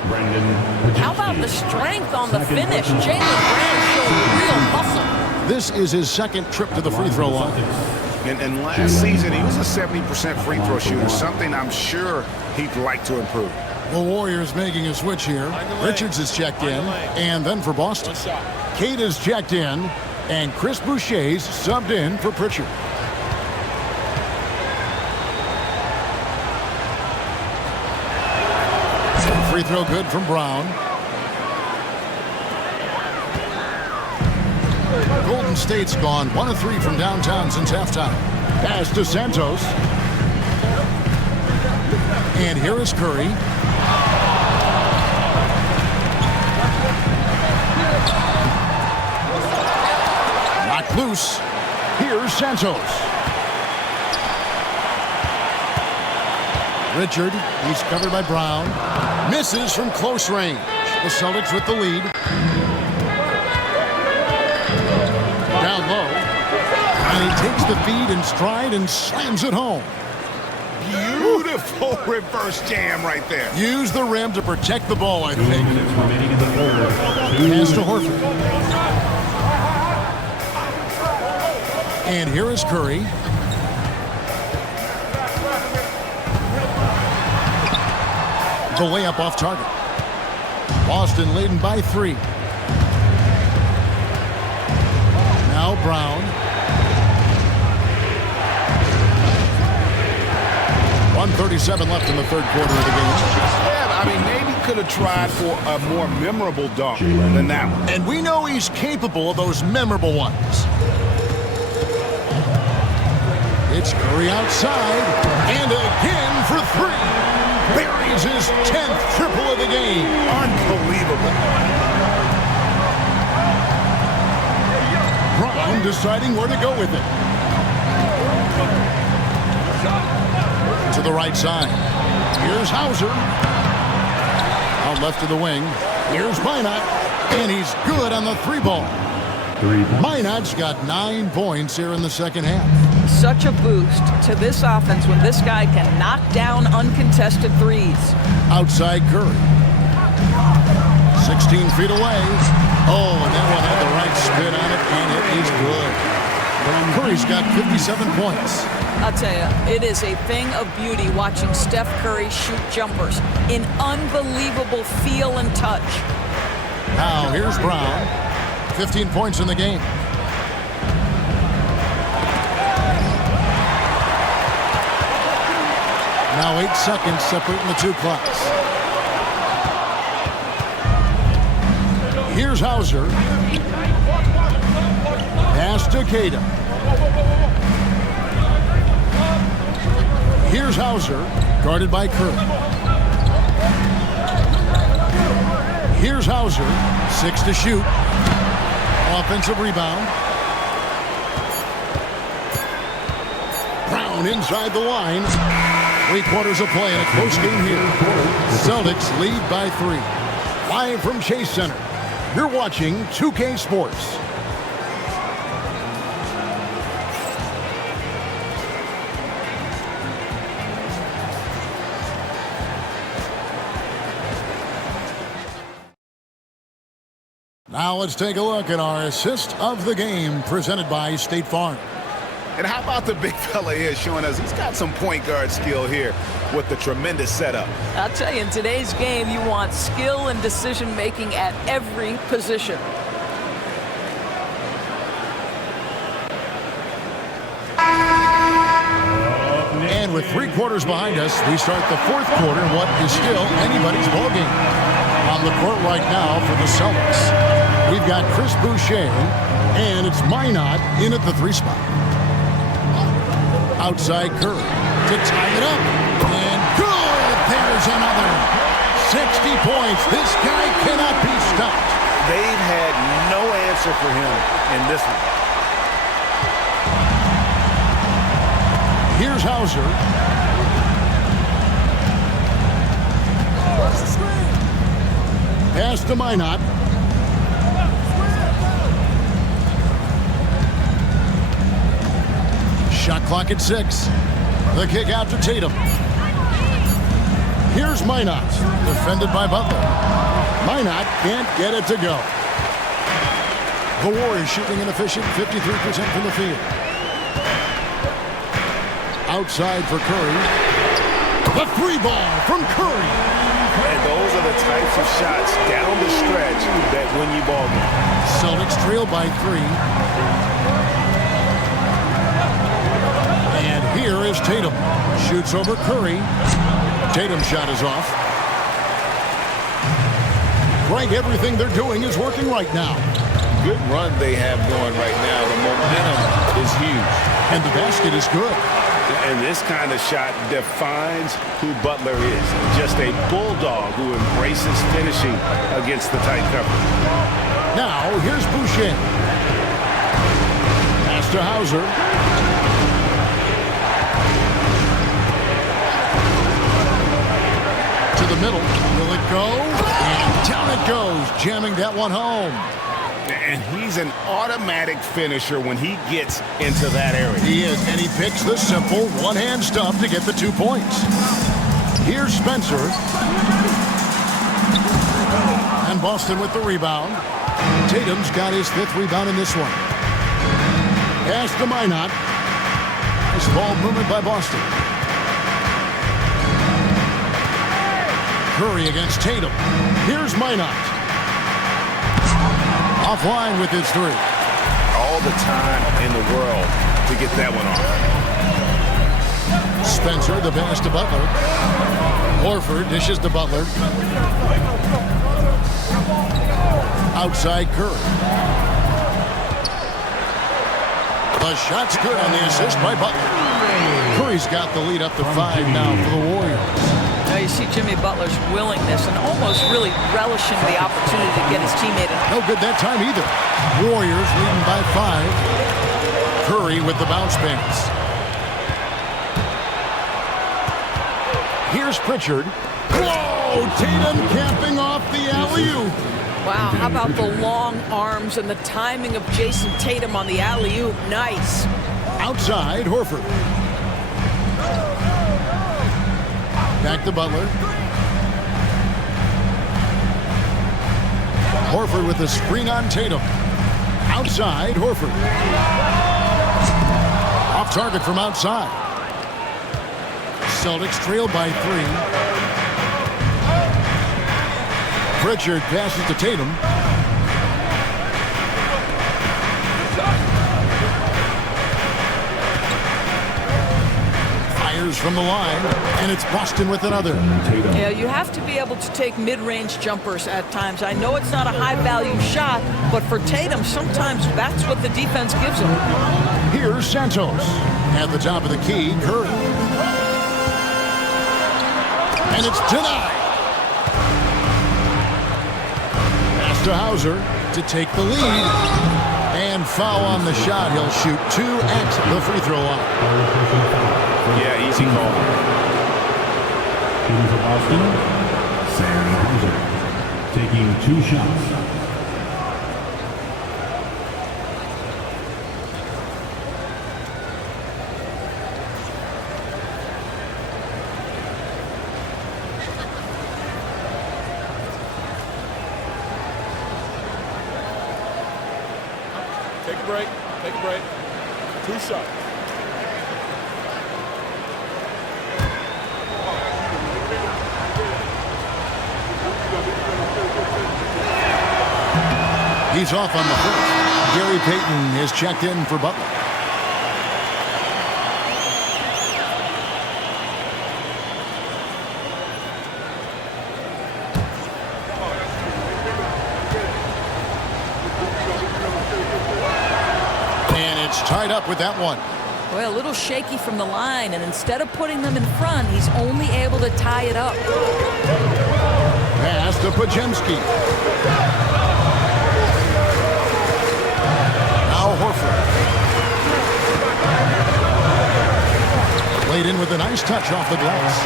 How about the strength on the finish? Jaylen Brown showed real muscle. This is his second trip to the free throw line. And last season, he was a 70% free throw shooter, something I'm sure he'd like to improve. The Warriors making a switch here. Richards is checked in, and then for Boston. Cade is checked in, and Chris Boucher's subbed in for Pritchard. Free throw good from Brown. Golden State's gone 1 of 3 from downtown since halftime. Pass to Santos. And here is Curry. Knocked loose. Here's Santos. Richard, he's covered by Brown. Misses from close range. The Celtics with the lead. Down low. And he takes the feed in stride and slams it home. Beautiful reverse jam right there. Use the rim to protect the ball, I think. 2 minutes remaining in the third. Pass to Horford. And here is Curry. The layup off target. Boston leading by 3. Now Brown. 1:37 left in the third quarter of the game. Yeah, I mean, maybe could have tried for a more memorable dunk than that one. And we know he's capable of those memorable ones. It's Curry outside. And again for 3. Buries his 10th triple of the game. Unbelievable. Brown deciding where to go with it. To the right side. Here's Hauser. Out left to the wing. Here's Minot. And he's good on the 3-ball. Minot's got 9 points here in the second half. Such a boost to this offense when this guy can knock down uncontested threes. Outside Curry. 16 feet away. Oh, and that one had the right spin on it, and it is good. Curry's got 57 points. I'll tell you, it is a thing of beauty watching Steph Curry shoot jumpers in unbelievable feel and touch. Now here's Brown. 15 points in the game. Now 8 seconds separating the 2 clocks. Here's Hauser. Pass to Tatum. Here's Hauser, guarded by Curry. Here's Hauser, 6 to shoot. Offensive rebound. Brown inside the line. 3 quarters of play in a close game here. The Celtics lead by 3. Live from Chase Center, you're watching 2K Sports. Now let's take a look at our assist of the game presented by State Farm. And how about the big fella here showing us he's got some point guard skill here with the tremendous setup. I'll tell you, in today's game, you want skill and decision-making at every position. And with 3 quarters behind us, we start the 4th quarter in what is still anybody's ballgame. On the court right now for the Celtics, we've got Chris Boucher, and it's Minot in at the 3 spot. Outside Curry to tie it up. And good! There's another. 60 points. This guy cannot be stopped. They've had no answer for him in this one. Here's Hauser. Pass to Minot. Shot clock at 6. The kick out to Tatum. Here's Minot, defended by Butler. Minot can't get it to go. The Warriors shooting an efficient 53% from the field. Outside for Curry. The 3-ball from Curry. And those are the types of shots down the stretch that win you ball games. Celtics trail by 3. And here is Tatum. Shoots over Curry. Tatum's shot is off. Greg, everything they're doing is working right now. good run they have going right now. The momentum is huge. And the basket is good. And this kind of shot defines who Butler is. Just a bulldog who embraces finishing against the tight coverage. Now, here's Boucher. Pass to Hauser. To the middle. Will it go? And down it goes, jamming that one home. And he's an automatic finisher when he gets into that area. He is, and he picks the simple one-hand stuff to get the 2 points. Here's Spencer. And Boston with the rebound. Tatum's got his 5th rebound in this one. Pass to Minot. Nice ball movement by Boston. Curry against Tatum. Here's Minot. Offline with his 3. All the time in the world to get that one off. Spencer, the pass to Butler. Horford dishes to Butler. Outside Curry. The shot's good on the assist by Butler. Curry's got the lead up to 5 now for the Warriors. Now you see Jimmy Butler's willingness and almost really relishing the opportunity to get his teammate in. No good that time either. Warriors leading by 5. Curry with the bounce pass. Here's Pritchard. Whoa! Tatum camping off the alley-oop. Wow, how about the long arms and the timing of Jason Tatum on the alley-oop? Nice. Outside, Horford. Back to Butler. Horford with the screen on Tatum. Outside, Horford. Off target from outside. Celtics trail by 3. Pritchard passes to Tatum. From the line, and it's Boston with another. Yeah, you have to be able to take mid-range jumpers at times. I know it's not a high-value shot, but for Tatum, sometimes that's what the defense gives him. Here's Santos. At the top of the key, Curry. And it's denied. Pass to Hauser to take the lead. And foul on the shot. He'll shoot 2 at the free throw line. Yeah, easy call. Shooting for Boston, Sam Hauser, taking 2 shots. Take a break. Take a break. 2 shots. He's off on the first. Gary Payton is checked in for Butler. And it's tied up with that one. Well, a little shaky from the line, and instead of putting them in front, he's only able to tie it up. Pass to Podziemski. Now Horford. Laid in with a nice touch off the glass.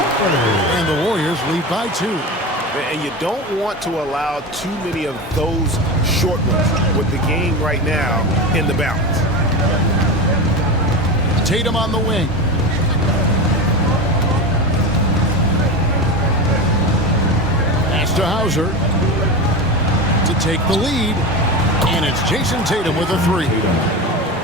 And the Warriors lead by 2. And you don't want to allow too many of those short ones with the game right now in the balance. Tatum on the wing. Pass to Hauser to take the lead. And it's Jason Tatum with a 3.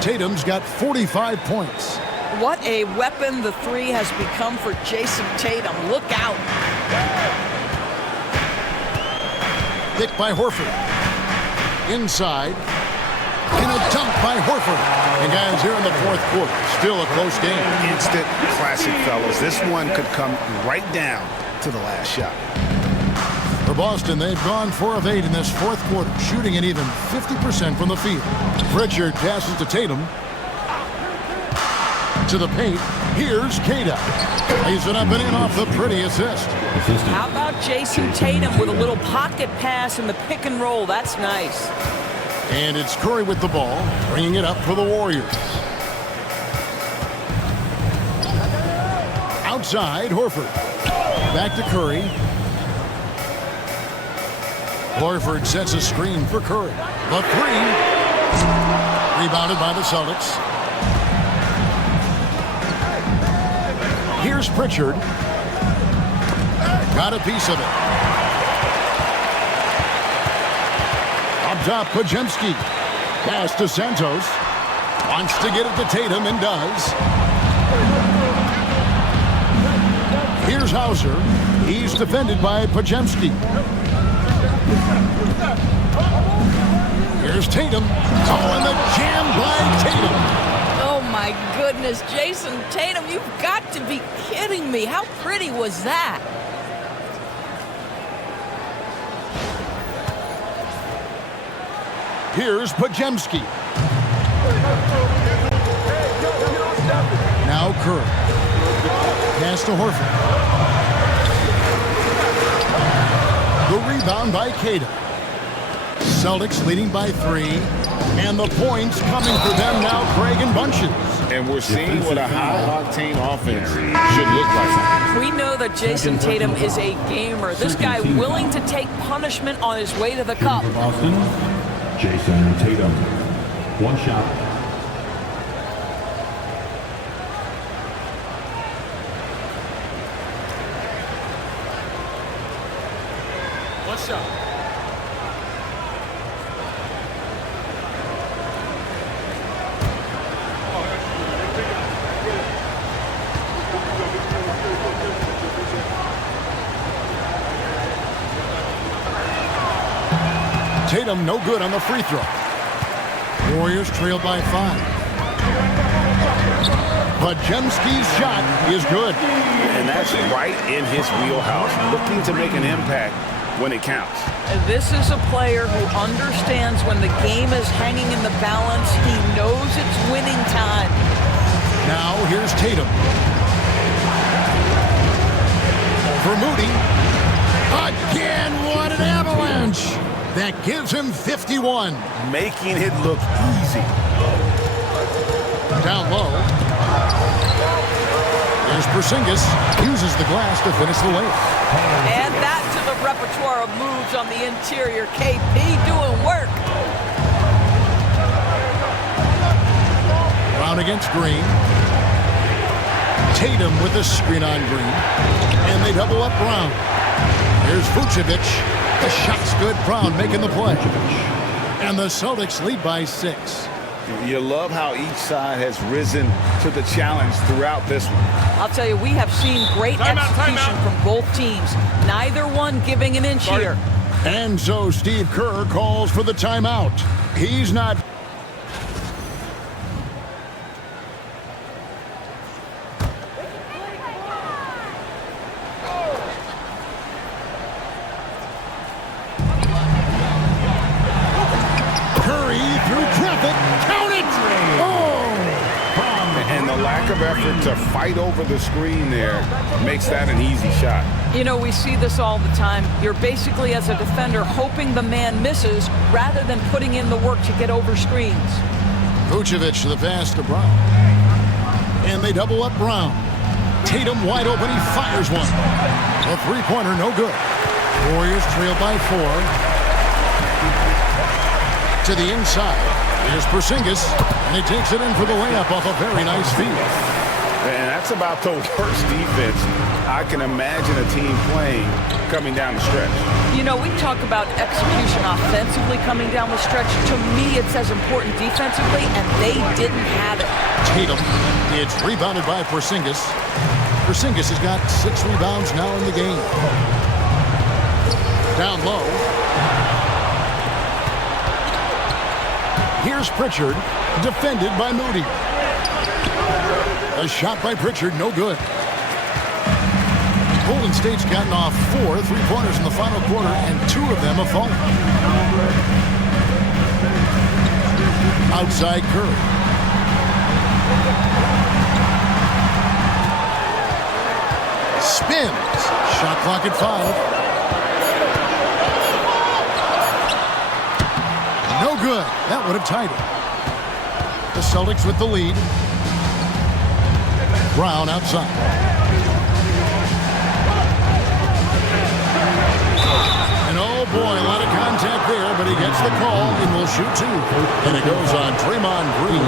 Tatum's got 45 points. What a weapon the 3 has become for Jason Tatum. Look out. Pick by Horford. Inside. And a dunk by Horford. And guys, here in the 4th quarter, still a close game. Instant classic, fellas. This one could come right down to the last shot. For Boston, they've gone 4 of 8 in this fourth quarter, shooting an even 50% from the field. Pritchard passes to Tatum. To the paint. Here's Kata. He's it up and in off the pretty assist. How about Jason Tatum with a little pocket pass in the pick and roll? That's nice. And it's Curry with the ball, bringing it up for the Warriors. Outside, Horford. Back to Curry. Horford sets a screen for Curry. The three. Rebounded by the Celtics. Here's Pritchard. Got a piece of it. Up top, Pajemski. Pass to Santos. Wants to get it to Tatum and does. Here's Hauser. He's defended by Pajemski. Here's Tatum. Oh, and the jam by Tatum. Oh, my goodness. Jason Tatum, you've got to be kidding me. How pretty was that? Here's Pajemski. Now Curry. Pass to Horford. The rebound by Kata. Celtics leading by 3. And the points coming for them now, Craig and Bunches. And we're seeing what a high-octane offense should look like. We know that Jason Tatum is a gamer. This guy willing to take punishment on his way to the cup. For Boston, Jason Tatum. One shot. One shot. Tatum no good on the free throw. Warriors trail by 5. Pajemski's shot is good. And that's right in his wheelhouse, looking to make an impact when it counts. This is a player who understands when the game is hanging in the balance. He knows it's winning time. Now here's Tatum. For Moody. Again, what an avalanche. That gives him 51. Making it look easy. Down low. There's Porzingis. Uses the glass to finish the layup. Add that to the repertoire of moves on the interior. KP doing work. Brown against Green. Tatum with the screen on Green. And they double up Brown. Here's Vucevic. The shot's good. Brown making the play. And the Celtics lead by 6. You love how each side has risen to the challenge throughout this one. I'll tell you, we have seen great execution from both teams. Neither one giving an inch here. And so Steve Kerr calls for the timeout. He's not... Effort to fight over the screen there makes that an easy shot. You know, we see this all the time. You're basically, as a defender, hoping the man misses rather than putting in the work to get over screens. Vucevic the pass to Brown. And they double up Brown. Tatum wide open. He fires one. A three-pointer, no good. Warriors trail by 4. To the inside. Here's Porzingis, and he takes it in for the layup off a very nice feed. And that's about the worst defense I can imagine a team playing coming down the stretch. You know, we talk about execution offensively coming down the stretch. To me, it's as important defensively, and they didn't have it. Tatum, it's rebounded by Porzingis. Porzingis has got 6 rebounds now in the game. Down low. Here's Pritchard, defended by Moody. A shot by Pritchard, no good. Golden State's gotten off 4 3-pointers in the final quarter, and 2 of them have fallen. Outside Curry. Spins. Shot clock at 5. No good. That would have tied it. The Celtics with the lead. Brown outside. And oh boy, a lot of contact there, but he gets the call and will shoot 2. And it goes on Draymond Green.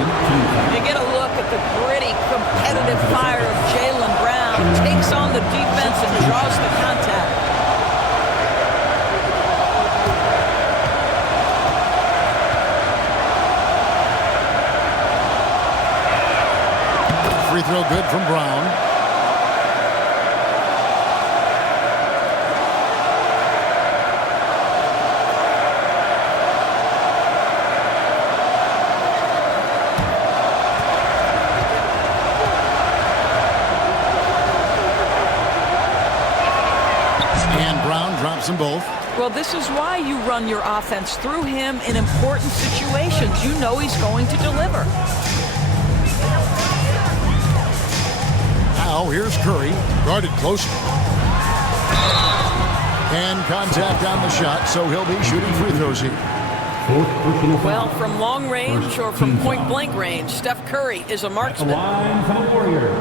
You get a look at the gritty, competitive fire of Jaylen Brown. Takes on the defense and draws the contact. Free throw good from Brown. And Brown drops them both. Well, this is why you run your offense through him in important situations. You know he's going to deliver. Now here's Curry, guarded closely. And contact on the shot, so he'll be shooting free throws here. Well, from long range or from point-blank range, Steph Curry is a marksman. The line for the Warriors,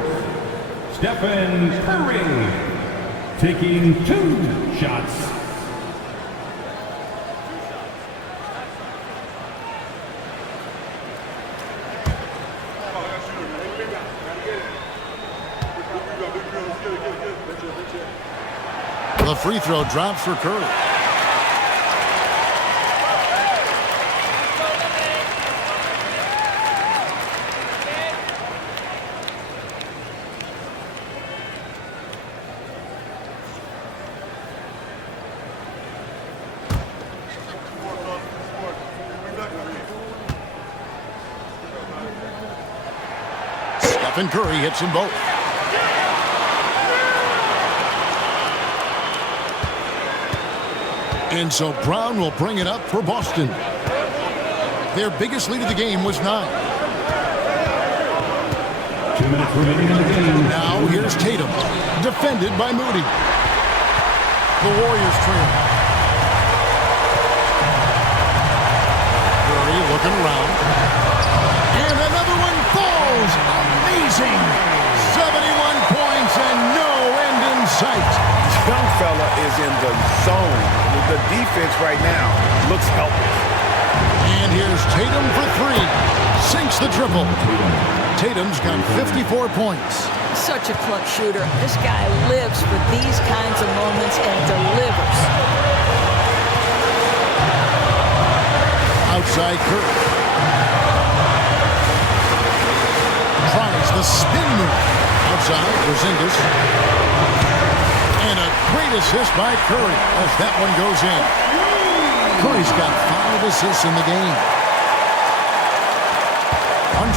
Stephen Curry, taking 2 shots. The free throw drops for Curry. Stephen Curry hits them both. And so Brown will bring it up for Boston. Their biggest lead of the game was 9. 2 minutes remaining in the game. Now here's Tatum, defended by Moody. The Warriors trail. Curry looking around. And another one falls. Amazing. 71 points and no end in sight. Young fella is in the zone. The defense right now looks helpless. And here's Tatum for 3. Sinks the triple. Tatum's got 54 points. Such a clutch shooter. This guy lives for these kinds of moments and delivers. Outside Curry. Tries the spin move. Outside Porzingis. And a great assist by Curry as that one goes in. Curry's got 5 assists in the game.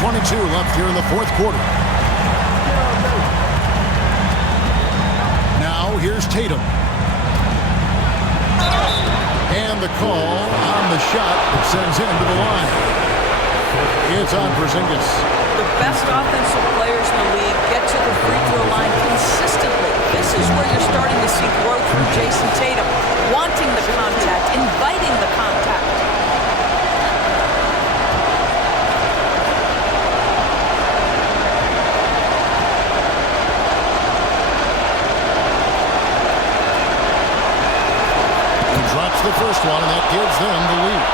122 left here in the 4th quarter. Now here's Tatum. And the call on the shot that sends him to the line. It's on Porzingis. The best offensive players in the league get to the free throw line consistently. This is where you're starting to see growth from Jason Tatum, wanting the contact, inviting the contact. He drops the first one, and that gives them the lead.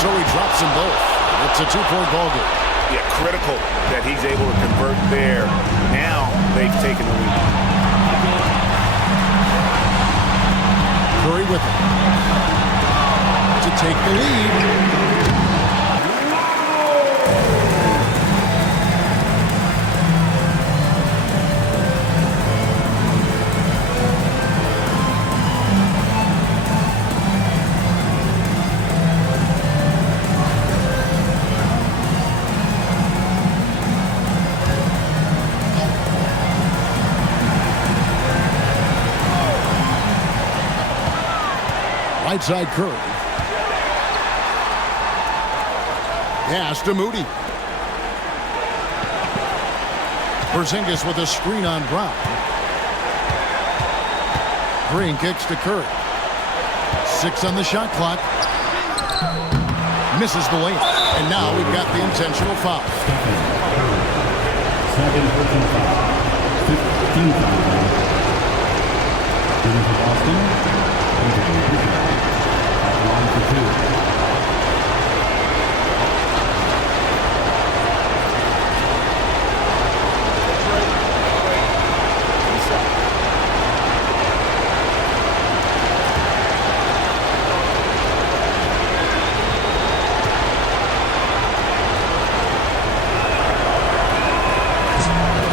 So he drops them both. It's a 2-point ball game. Yeah, critical that he's able to convert there. Now they've taken the lead. Curry with it. To take the lead. Right side Curry. Pass to Moody. Porzingis with a screen on Brown. Green kicks to Curry. 6 on the shot clock. Misses the layup. And now we've got the intentional foul. Second personal foul. 15 foul. For Boston. At the line for 2.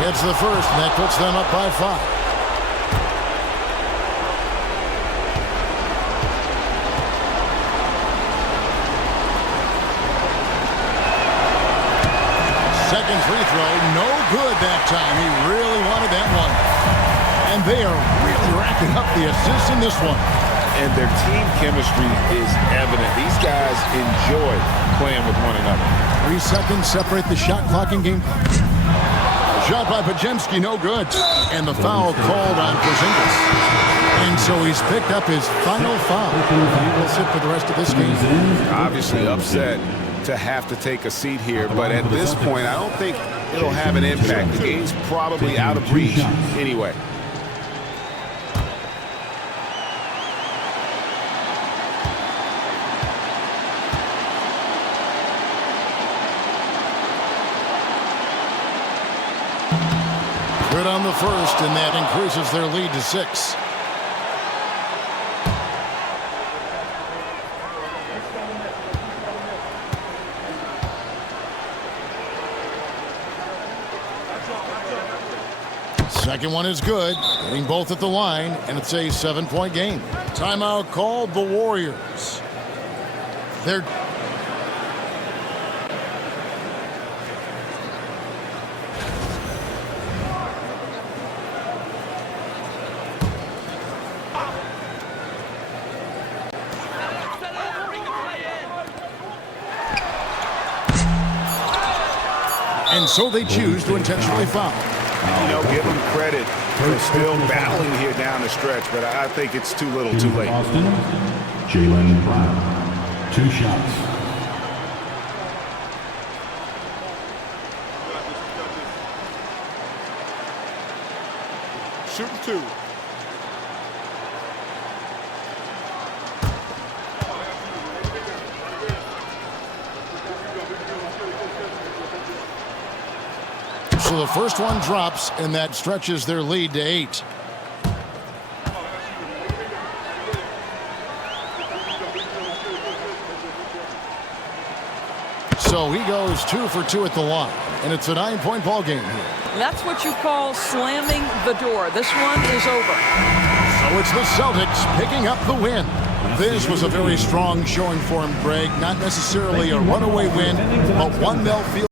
It's the first, and that puts them up by 5. Second free throw, no good that time. He really wanted that one. And they are really racking up the assists in this one. And their team chemistry is evident. These guys enjoy playing with one another. 3 seconds separate the shot clock and game clock. Shot by Podziemski, no good. And the foul called on Porzingis. And so he's picked up his final foul. He will sit for the rest of this game. Obviously upset to have to take a seat here, but at this point, I don't think it'll have an impact. The game's probably out of reach anyway. Good on the first, and that increases their lead to 6. Second one is good, getting both at the line, and it's a 7-point game. Timeout called the Warriors. They're and so they choose to intentionally foul. You know, give them credit for still battling here down the stretch, but I think it's too little too late. Boston, Jaylen Brown. 2 shots. Shooting 2. So the first one drops, and that stretches their lead to 8. So he goes 2 for 2 at the line, and it's a 9-point ball game here. That's what you call slamming the door. This one is over. So it's the Celtics picking up the win. This was a very strong showing for him, Greg. Not necessarily a runaway win, but one they'll feel